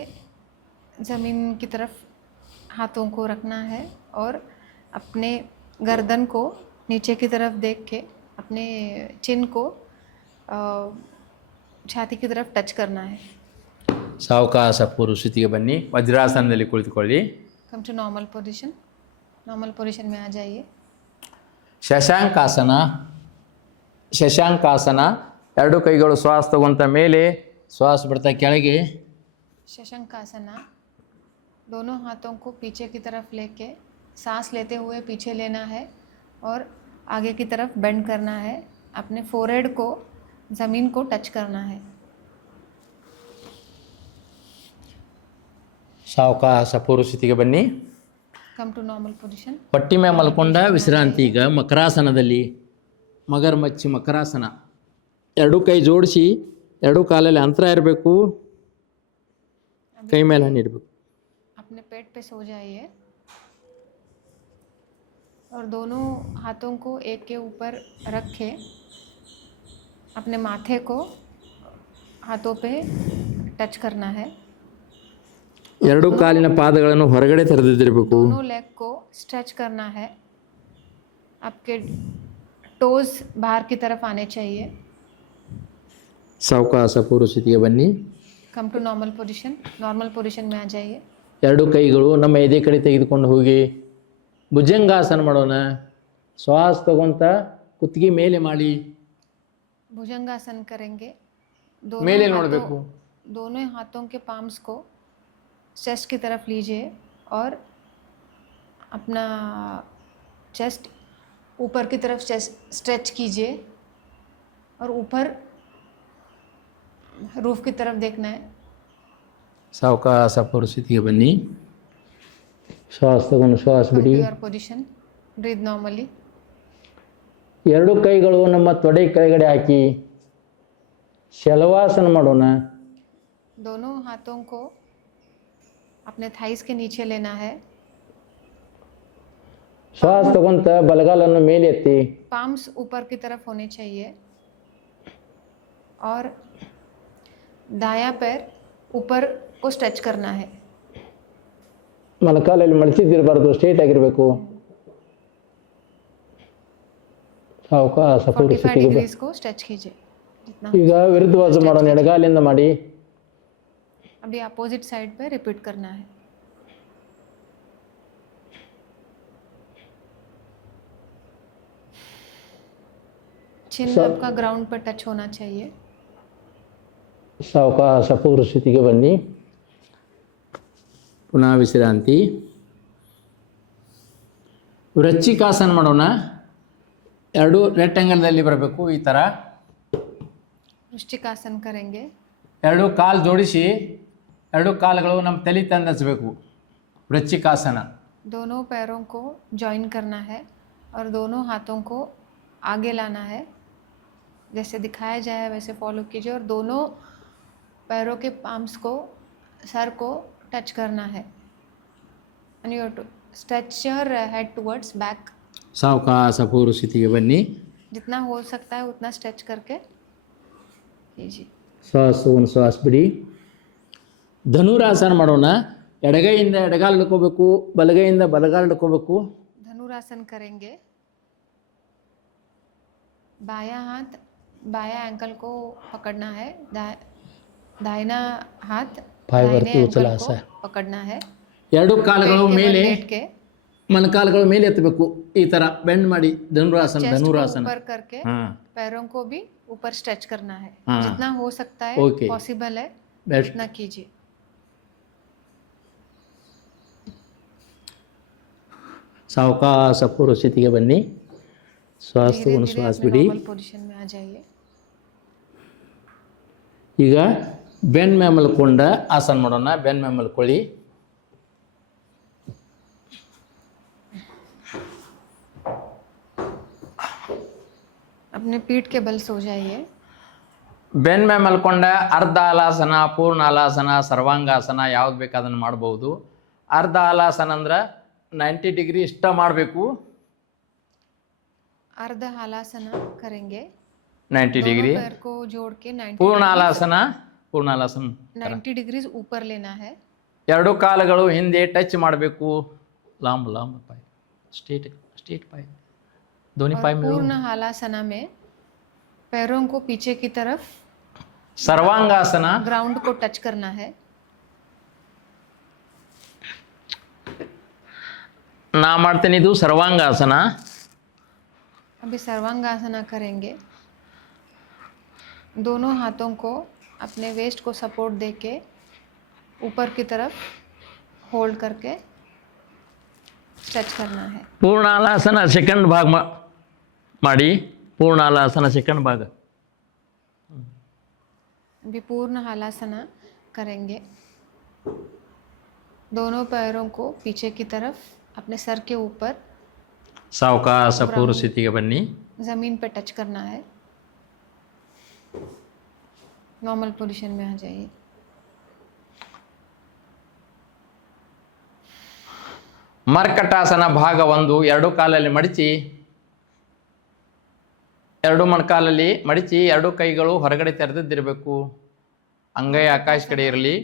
ज़मीन की तरफ हाथों को रखना है और अपने गर्दन को नीचे की तरफ देख के अपने चिन को छाती की तरफ टच करना है। ಸಾವಕಾಶ ಪೂರ್ವ ಸ್ಥಿತಿಗೆ ಬನ್ನಿ. ವಜ್ರಾಸನದಲ್ಲಿ ಕುಳಿತುಕೊಳ್ಳಿ. Come to normal position. Normal position में आ जाइए। ಶಶಾಂಕಾಸನ. ಶಶಾಂಕಾಸನ. ಎರಡು ಕೈಗಳು ಶ್ವಾಸ ತಗೊಂತ ಮೇಲೆ, ಶ್ವಾಸ ಬಿಡ್ತಾ ಕೆಳಗೆ. शशंकासना। दोनों हाथों को पीछे की तरफ लेके सांस लेते हुए पीछे लेना है और आगे की तरफ बेंड करना है। अपने फोरहेड को ज़मीन को टच करना है। ಸಾವಕಾಶ ಪೂರ್ವ ಸ್ಥಿತಿಗೆ ಬನ್ನಿ. Come to normal position. ಪಟ್ಟಿ ಮೇಲೆ ಮಲ್ಕೊಂಡ ವಿಶ್ರಾಂತಿ. ಈಗ ಮಕರಾಸನದಲ್ಲಿ ಮಗರ್ಮಚ್ಚಿ ಮಕರಾಸನ. ಎರಡು ಕೈ ಜೋಡಿಸಿ ಎರಡು ಕಾಲಲ್ಲಿ ಅಂತರ ಇರಬೇಕು. ಕೈ ಮೇಲೆ ಹಣ್ಣು ಇರಬೇಕು. अपने पेट पे सो जाइए और दोनों हाथों को एक के ऊपर रखे अपने माथे को हाथों पे टच करना है। ಎರಡು ಕಾಲಿನ ಪಾದಗಳನ್ನು ಹೊರಗಡೆ ತೆರೆದಿರಬೇಕು. दोनों लेग को स्ट्रेच करना है। आपके टोज बाहर की तरफ आने चाहिए। ಸಾವಕಾಶ ಪೂರ್ವ ಸ್ಥಿತಿಗೆ ಬನ್ನಿ. Come to normal position. Normal position में आ जाइए। ಎರಡು ಕೈಗಳು ನಮ್ಮ ಎದೆ ಕಡೆ ತೆಗೆದುಕೊಂಡು ಹೋಗಿ ಭುಜಂಗಾಸನ ಮಾಡೋಣ. ಶ್ವಾಸ ತಗೊಂತ ಕುತ್ತಿಗೆ ಮೇಲೆ ಮಾಡಿ भुजंगासन करेंगे। ಮೇಲೆ ನೋಡಬೇಕು. दोनों हाथों के पाम्स को चेस्ट की तरफ लीजिए और अपना चेस्ट ऊपर की तरफ स्ट्रेच कीजिए और ऊपर रूफ की तरफ देखना है। ಸಾವಕಾಶ ಪೂರ್ವ ಸ್ಥಿತಿಗೆ ಬನ್ನಿ. ಶ್ವಾಸ ತಗೊಂಡು ಶ್ವಾಸ ಬಿಡಿ. Your position. Breathe normally. ಎರಡು ಕೈಗಳು ನಮ್ಮ ತೊಡೆ ಕೆಳಗಡೆ ಹಾಕಿ ಶಲವಾಸನ ಮಾಡೋಣ. दोनों हाथों को अपने थाइस के नीचे लेना है। ಶ್ವಾಸ ತಗೊಂತ ಬಲಗಾಲನ್ನು ಮೇಲೆ ಎತ್ತಿ पाम्स ऊपर की तरफ होने चाहिए और दायां पैर ऊपर को स्ट्रेच करना है। ಮೊಣಕಾಲಲ್ಲಿ ಮಡಚಿದ್ದಿರಬಾರ್ದು, ಸ್ಟ್ರೇಟ್ ಆಗಿರಬೇಕು. ಸಾವಕಾಶ ಪೂರ್ವ 45 ಸ್ಥಿತಿಗೆ डिग्रीज को स्ट्रेच कीजिए जितना। ಈಗ ವಿರುದ್ಧವಾದ ಮಾಡೋಣ. ಎಡಗಾಲಿಂದ ಮಾಡಿ. अभी अपोजिट साइड पे रिपीट करना है। चिन आपका ग्राउंड पर टच होना चाहिए। ಸಾವಕಾಶ ಪೂರ್ವ ಸ್ಥಿತಿಗೆ ಬನ್ನಿ. ಪುನಃ ವಿಶ್ರಾಂತಿ. ವೃಶ್ಚಿಕಾಸನ ಮಾಡೋಣ. ಎರಡು ರೆಕ್ಟ್ಯಾಂಗಲ್ದಲ್ಲಿ ಬರಬೇಕು ಈ ಥರ. वृश्चिकासन करेंगे। ಎರಡು ಕಾಲು ಜೋಡಿಸಿ ಎರಡು ಕಾಲುಗಳು ನಮ್ಮ ತಲೆ ತಂದು ಹಚ್ಚಬೇಕು. ವೃಶ್ಚಿಕಾಸನ. दोनों पैरों को जॉइन करना है और दोनों हाथों को आगे लाना है। जैसे दिखाया जाए वैसे फॉलो कीजिए और दोनों पैरों के पाम्स को सर को टच करना है। And you to stretch your head towards back. ಸಾವಕಾಶ ಪೂರ್ವ ಸ್ಥಿತಿಗೆ ಬನ್ನಿ. जितना हो सकता है उतना स्ट्रेच करके कीजिए। ಶ್ವಾಸ ಒಂದು ಶ್ವಾಸ ಬಿಡಿ. ಧನುರಾಸನ ಮಾಡೋಣ. ಎಡಗೈಯಿಂದ ಎಡಗಾಲು ಹಿಡ್ಕೋಬೇಕು, ಬಲಗೈಯಿಂದ ಬಲಗಾಲು ಹಿಡ್ಕೋಬೇಕು. धनुरासन करेंगे। बायां हाथ बायां एंकल को पकड़ना है। दाहिना हाथ पाय दाहिने वर्ती एंकल उचलासा को पकड़ना है। ಎರಡು ಕಾಲುಗಳು पेट के बल ಮೇಲೆ लेट के ಮೊಣಕಾಲುಗಳ ಮೇಲೆ ಎತ್ತಬೇಕು ಈ ಥರ ಬೆಂಡ್ ಮಾಡಿ ಧನುರಾಸನ चेस्ट को ಧನುರಾಸನ ऊपर करके ಹಾಂ पैरों को भी ऊपर स्ट्रेच करना है। हाँ। जितना हो सकता है Okay. पॉसिबल है ಬೆಸ್ಟ್ उतना कीजिए। ಸಾವಕಾಶ ಪೂರ್ವ ಸ್ಥಿತಿಗೆ ಬನ್ನಿ ಶ್ವಾಸ धीरे ತಗೊಂಡು धीरे ಶ್ವಾಸ अपने ಬಿಡಿ नॉर्मल पोजीशन में आ जाइए। ಈಗ ಬೆನ್ ಮೇಲೆ ಮಲ್ಕೊಂಡ ಆಸನ ಮಾಡೋಣ ಬೆನ್ ಮೇಲೆ ಮಲ್ಕೊಳ್ಳಿ अपने पीठ के बल सो जाइए। ಬೆನ್ ಮೇಲೆ ಮಲ್ಕೊಂಡ ಅರ್ಧ ಹಲಾಸನ ಪೂರ್ಣ ಹಲಾಸನ ಸರ್ವಾಂಗಾಸನ ಯಾವ್ದು ಬೇಕು ಅದನ್ನು ಮಾಡ್ಬೋದು ಅರ್ಧ ಹಲಾಸನ ಅಂದ್ರೆ 90 ಡಿಗ್ರಿ ಇಷ್ಟ ಮಾಡಬೇಕು अर्ध हलासना करेंगे। 90 ಡಿಗ್ರಿ पैर को जोड़ के 90 ಪೂರ್ಣ ಹಲಾಸನ ಪೂರ್ಣ ಹಲಾಸನ 90 डिग्रीज ऊपर लेना है। ಎರಡು ಕಾಲುಗಳು ಹಿಂದೆ ಟಚ್ ಮಾಡಬೇಕು ಲಾಂಬ್ ಲಾಂಬ್ ಪಾಯ್ ಸ್ಟ್ರೇಟ್ ಸ್ಟ್ರೇಟ್ ಪಾಯ್ दोनों और पाय में पूर्ण हलासना में पैरों को पीछे की तरफ सर्वांगासना ग्राउंड को टच करना है। ನಾ ಮಾಡ್ತೇನೆ ಇದು ಸರ್ವಾಂಗಾಸನ अभी सर्वांगासना करेंगे। दोनों हाथों को अपने वेस्ट को सपोर्ट देके ऊपर की तरफ होल्ड करके स्ट्रेच करना है। ಪೂರ್ಣ ಹಲಾಸನ ಸೆಕೆಂಡ್ ಭಾಗ ಮಾಡಿ ಪೂರ್ಣ ಹಲಾಸನ ಸೆಕೆಂಡ್ ಭಾಗ अभी पूर्ण हलासना करेंगे। दोनों पैरों को पीछे की तरफ अपने सर के ऊपर ಸಾವಕಾಶ ಪೂರ್ವ ಸ್ಥಿತಿಗೆ ಬನ್ನಿ ज़मीन पे टच करना है। नॉर्मल पोजीशन में आ जाइए। ಮರ್ಕಟಾಸನ ಭಾಗ 1 ಎರಡು ಕಾಲಲ್ಲಿ ಮಡಿಚಿ ಎರಡು ಮೊಣಕಾಲಲ್ಲಿ ಮಡಿಚಿ ಎರಡು ಕೈಗಳು ಹೊರಗಡೆ ತೆರೆದಿದ್ದಿರಬೇಕು ಅಂಗೈ ಆಕಾಶ ಕಡೆ ಇರಲಿ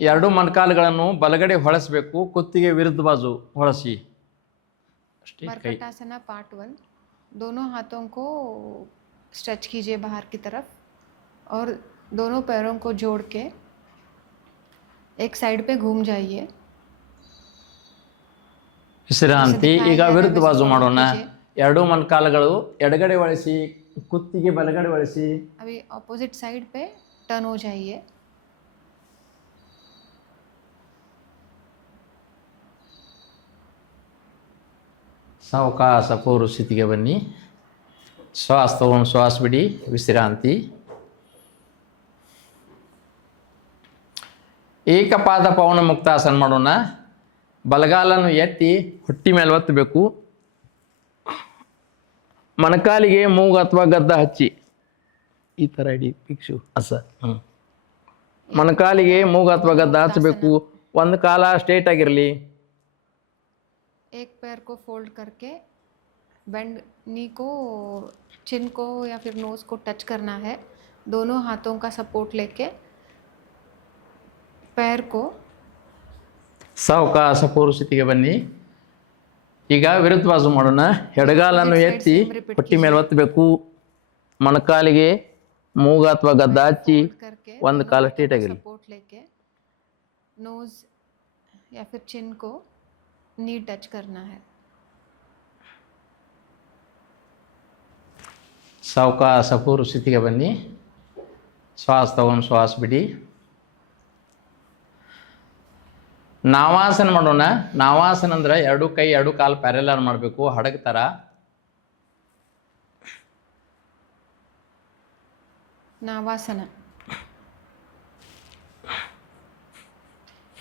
ಎರಡು ಮೊಣಕಾಲುಗಳನ್ನು ಬಲಗಡೆ ಹೊಳಸಬೇಕು ಕುತ್ತಿಗೆ ವಿರುದ್ಧ ಬಾಜು ಹೊಳಸಿ ಅಷ್ಟೇ ಕೈ मर्कटासना पार्ट 1। दोनों हाथों को स्ट्रेच कीजिए बाहर की तरफ और दोनों पैरों को जोड़ के एक साइड पे घूम जाइए। ವಿಶ್ರಾಂತಿ ಈಗ ವಿರುದ್ಧ ಬಾಜು ಮಾಡೋಣ ಎರಡು ಮೊಣಕಾಲುಗಳು ಎಡಗಡೆ ಒಳಿಸಿ ಕುತ್ತಿಗೆ ಬಲಗಡೆ ಒಳಿಸಿ अभी ऑपोजिट साइड पे टर्न हो जाइए। ಸಾವಕಾಶ ಪೂರ್ವ ಸ್ಥಿತಿಗೆ ಬನ್ನಿ ಶ್ವಾಸ ತಗೊಂಡು ಶ್ವಾಸ ಬಿಡಿ ವಿಶ್ರಾಂತಿ ಏಕಪಾದ ಪವನ ಮುಕ್ತಾಸನ ಮಾಡೋಣ ಬಲಗಾಲನ್ನು ಎತ್ತಿ ಹೊಟ್ಟಿ ಮೇಲೆ ಒತ್ತಬೇಕು ಮೊಣಕಾಲಿಗೆ ಮೂಗು ಅಥವಾ ಗದ್ದ ಹಚ್ಚಿ ಈ ಥರ ಇಡಿ ಭಿಕ್ಷು ಮೊಣಕಾಲಿಗೆ ಮೂಗು ಅಥವಾ ಗದ್ದ ಹಚ್ಚಬೇಕು ಒಂದು ಕಾಲ ಸ್ಟ್ರೇಟ್ ಆಗಿರಲಿ एक पैर को फोल्ड करके बेंड नी को चिन को या फिर नोज को टच करना है। दोनों हाथों का सपोर्ट लेके पैर को ಸಾವಕಾಶ ಪೂರ್ವ ಸ್ಥಿತಿಗೆ ಬನ್ನಿ ಈಗ ವಿರುದ್ಧ ಬಾಜು ಮಾಡೋಣ ಎಡಗಾಲನ್ನು ಎತ್ತಿ ಹೊಟ್ಟಿ ಮೇಲೆ ಒತ್ತಬೇಕು ಮೊಣಕಾಲಿಗೆ ಮೂಗ ಅಥವಾ ಗದ್ದ ಹಚ್ಚಿ करके ಒಂದು ಕಾಲ ಸ್ಟ್ರೇಟ್ ಆಗಿರಲಿ सपोर्ट लेके नोज या फिर चिन को नी टच करना है। ಸಾವಕಾಶ ಪೂರ್ವ ಸ್ಥಿತಿಗೆ ಬನ್ನಿ ಶ್ವಾಸ ತಗೊಂಡು ಶ್ವಾಸ ಬಿಡಿ ನಾವಾಸನ ಮಾಡೋಣ ನಾವಾಸನ ಅಂದ್ರೆ ಎರಡು ಕೈ ಎರಡು ಕಾಲು ಪ್ಯಾರಲರ್ ಮಾಡಬೇಕು ಹಡಗ ಥರ नावासना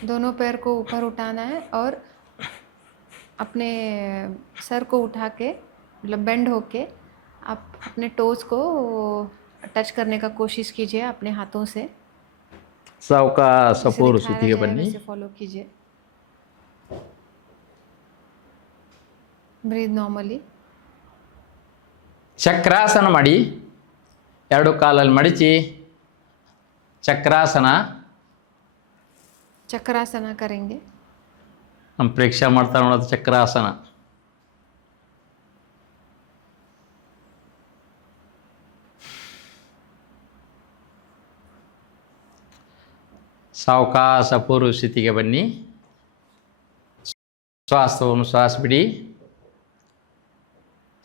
दोनों पैर को ऊपर उठाना है और अपने सर को उठा के मतलब बेंड होके आप अपने टोज को टच करने का कोशिश कीजिए अपने हाथों से। ಸಾವಕಾಶ जैसे ಪೂರ್ವ दिखाया ಸ್ಥಿತಿಗೆ गया है ಬನ್ನಿ वैसे फॉलो कीजिए। Breathe normally. ಚಕ್ರಾಸನ ಮಾಡಿ ಎರಡು ಕಾಲಲ್ಲಿ ಮಡಿಚಿ ಚಕ್ರಾಸನ चक्रासना करेंगे। ನಮ್ಮ ಪ್ರೇಕ್ಷೆ ಮಾಡ್ತಾ ನೋಡೋದು ಚಕ್ರಾಸನ ಸಾವಕಾಶ ಪೂರ್ವ ಸ್ಥಿತಿಗೆ ಬನ್ನಿ ಶ್ವಾಸ ತಗೊಂಡು ಶ್ವಾಸ ಬಿಡಿ.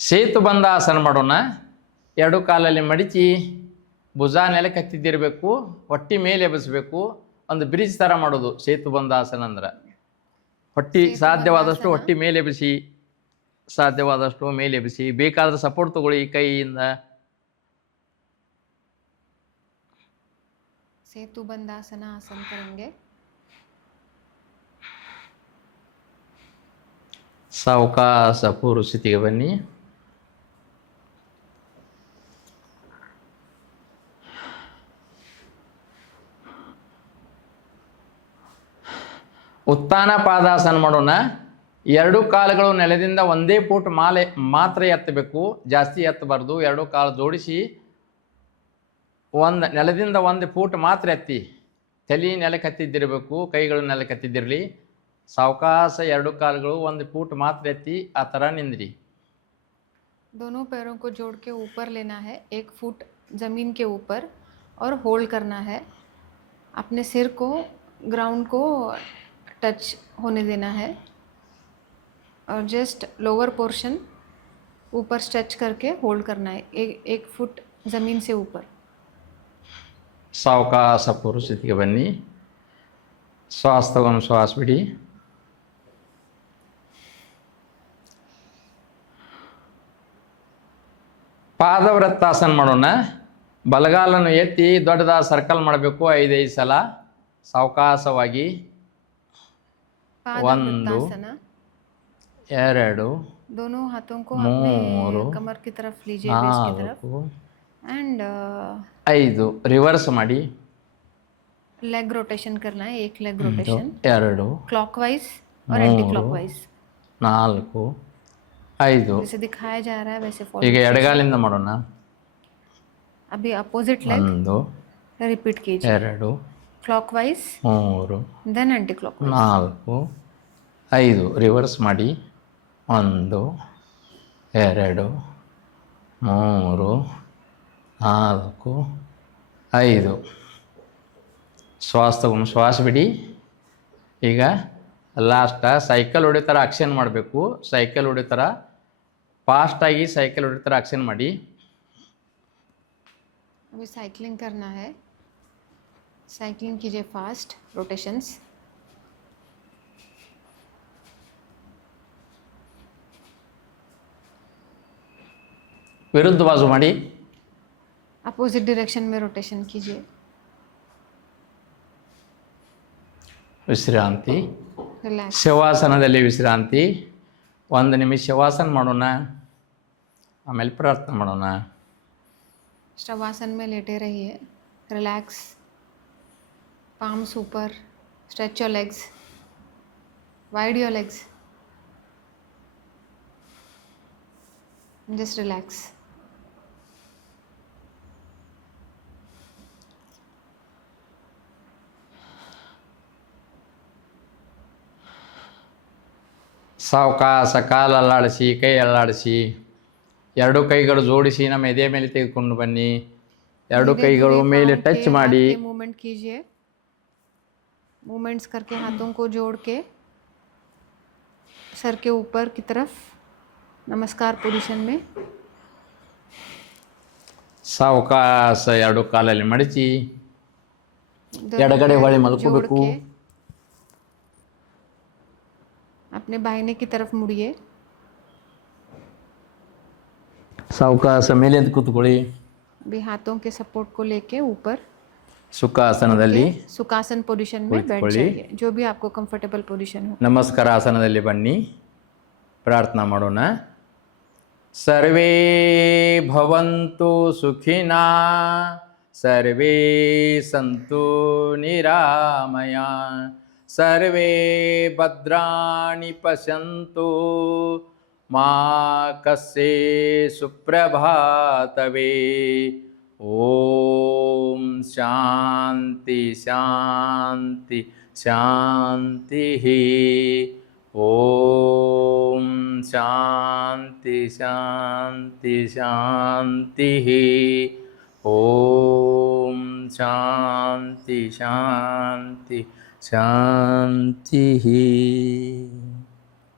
ಸೇತುಬಂಧಾಸನ ಮಾಡೋಣ. ಎರಡು ಕಾಲಲ್ಲಿ ಮಡಿಚಿ ಭುಜ ನೆಲಕ್ಕೆ ಹತ್ತಿದ್ದಿರಬೇಕು, ಹೊಟ್ಟಿ ಮೇಲೆ ಎಬ್ಬಿಸ್ಬೇಕು. ಒಂದು ಬ್ರಿಡ್ಜ್ ಥರ ಮಾಡೋದು ಸೇತುಬಂಧಾಸನ ಅಂದ್ರೆ. ಹೊಟ್ಟಿ ಸಾಧ್ಯವಾದಷ್ಟು ಹೊಟ್ಟಿ ಮೇಲೆ ಎಬ್ಬಿಸಿ, ಸಾಧ್ಯವಾದಷ್ಟು ಮೇಲೆ ಎಬ್ಬಿಸಿ. ಬೇಕಾದ್ರೆ ಸಪೋರ್ಟ್ ತಗೊಳ್ಳಿ ಕೈಯಿಂದ. सेतुबंधासना आसन करेंगे. ಸಾವಕಾಶ ಪೂರ್ವ ಸ್ಥಿತಿಗೆ ಬನ್ನಿ. ಉತ್ಥಾನ ಪಾದಾಸನ ಮಾಡೋಣ. ಎರಡು ಕಾಲುಗಳು ನೆಲದಿಂದ ಒಂದೇ ಫೂಟ್ ಮಾತ್ರ ಎತ್ತಬೇಕು, ಜಾಸ್ತಿ ಎತ್ತಬಾರ್ದು. ಎರಡು ಕಾಲು ಜೋಡಿಸಿ ನೆಲದಿಂದ 1 ಫೂಟ್ ಮಾತ್ರ ಎತ್ತಿ. ತಲೆ ನೆಲಕ್ಕೆ ಹತ್ತಿದ್ದಿರಬೇಕು, ಕೈಗಳು ನೆಲಕ್ಕೆ ಹತ್ತಿದ್ದಿರಲಿ. ಸಾವಕಾಶ ಎರಡು ಕಾಲುಗಳು 1 ಫೂಟ್ ಮಾತ್ರ ಎತ್ತಿ ಆ ಥರ ನಿಂದ್ರಿ. दोनों पैरों को जोड़ के ऊपर लेना है, 1 फुट ज़मीन के ऊपर, और होल्ड करना है. अपने सिर को ग्राउंड को टच होने देना है और जस्ट लोअर पोर्शन ऊपर स्ट्रेच करके होल्ड करना है, 1 फुट ज़मीन से ऊपर. ಸಾವಕಾಶ ಪೂರ್ವ ಸ್ಥಿತಿಗೆ ಬನ್ನಿ. ಶ್ವಾಸ ತಗೊಂಡು ಶ್ವಾಸ ಬಿಡಿ. ಪಾದವೃತ್ತಾಸನ ಮಾಡೋಣ. ಬಲಗಾಲನ್ನು ಎತ್ತಿ ದೊಡ್ಡದಾದ ಸರ್ಕಲ್ ಮಾಡಬೇಕು 5 ಸಲ ಸಾವಕಾಶವಾಗಿ. 1 2 दोनों हाथों को अपने कमर की तरफ लीजिए, बेस की तरफ, एंड 5 ರಿವರ್ಸ್ ಮಾಡಿ. लेग रोटेशन करना है, 1 लेग रोटेशन, 2 क्लॉकवाइज और एंटी क्लॉकवाइज. 4 5 जैसे दिखाया जा रहा है वैसे फॉलो. ಈಗ ಎಡಗಾಲಿಂದ ಮಾಡೋಣ. अभी अपोजिट लेग 1 रिपीट कीजिए. 2 clockwise, 3 then anti clockwise. 4 5 reverse ಮಾಡಿ. 1 2 3 4 5. ಶ್ವಾಸ ತಗೊಂಡು ಶ್ವಾಸ ಬಿಡಿ. ಈಗ ಲಾಸ್ಟ್ ಸೈಕಲ್ ಹೊಡೆ ಥರ ಆಕ್ಷನ್ ಮಾಡಬೇಕು. ಸೈಕಲ್ ಹೊಡೆ ಥರ ಫಾಸ್ಟಾಗಿ ಸೈಕಲ್ ಹೊಡೆ ಥರ ಆಕ್ಷನ್ ಮಾಡಿ. अभी साइकिलिंग करना है. साइकिलिंग कीजिए फास्ट रोटेशंस. ವಿರುದ್ಧ ಬಾಜು ಮಾಡಿ. अपोजिट डायरेक्शन में रोटेशन कीजिए. ವಿಶ್ರಾಂತಿ. रिलैक्स. ಶವಾಸನದಲ್ಲಿ ವಿಶ್ರಾಂತಿ. 1 ನಿಮಿಷ ಶವಾಸನ ಮಾಡೋಣ, ಆಮೇಲೆ ಪ್ರಾರ್ಥನೆ ಮಾಡೋಣ. शवासन में लेटे रहिए. रिलैक्स. पाम्स ऊपर. Stretch your legs. Wide your legs. Just relax. ಸಾವಕಾಶ ಕಾಲು ಅಲ್ಲಾಡಿಸಿ, ಕೈ ಅಲ್ಲಾಡಿಸಿ, 2 ಕೈಗಳು ಜೋಡಿಸಿ ನಮ್ಮ ಎದೆ ಮೇಲೆ ತೆಗೆದುಕೊಂಡು ಬನ್ನಿ. 2 ಕೈಗಳು ಮೇಲೆ ಟಚ್ ಮಾಡಿ. मूवमेंट कीजिए. मूवमेंट्स करके हाथों को जोड़ के सर के ऊपर की तरफ नमस्कार पोजीशन में. ಸಾವಕಾಶ 2 ಕಾಲಲ್ಲಿ ಮಡಚಿ ಎಡಗಡೆ ಹೊಳೆ ಮಲ್ಕೋಬೇಕು. अपने बाहिने की तरफ मुड़िए. ಸಾವಕಾಶ ಮೇಲೆ ಎದ್ದು ಕೂತ್ಕೊಳ್ಳಿ. अभी हाथों के सपोर्ट को लेके ऊपर ಸುಖಾಸನದಲ್ಲಿ सुखासन पोजीशन में बैठ जाइए, जो भी आपको कंफर्टेबल पोजीशन हो. ನಮಸ್ಕಾರ ಆಸನದಲ್ಲಿ ಬನ್ನಿ, ಪ್ರಾರ್ಥನಾ ಮಾಡೋಣ. ಸರ್ವೇ ಭವಂತು ಸುಖಿನಾ, ಸರ್ವೇ ಸಂತು ನಿರಾಮಯ, ಸರ್ವೇ ಭದ್ರಾಣಿ ಪಶ್ಯಂತು ಮಾ ಕಸ್ಯೇ ಸುಪ್ರಭಾತವೇ. ಓಂ ಶಾಂತಿ ಶಾಂತಿ ಶಾಂತಿ. ಓಂ ಶಾಂತಿ ಶಾಂತಿ ಶಾಂತಿ. ಓಂ ಶಾಂತಿ ಶಾಂತಿ ಶಾಂತಿ.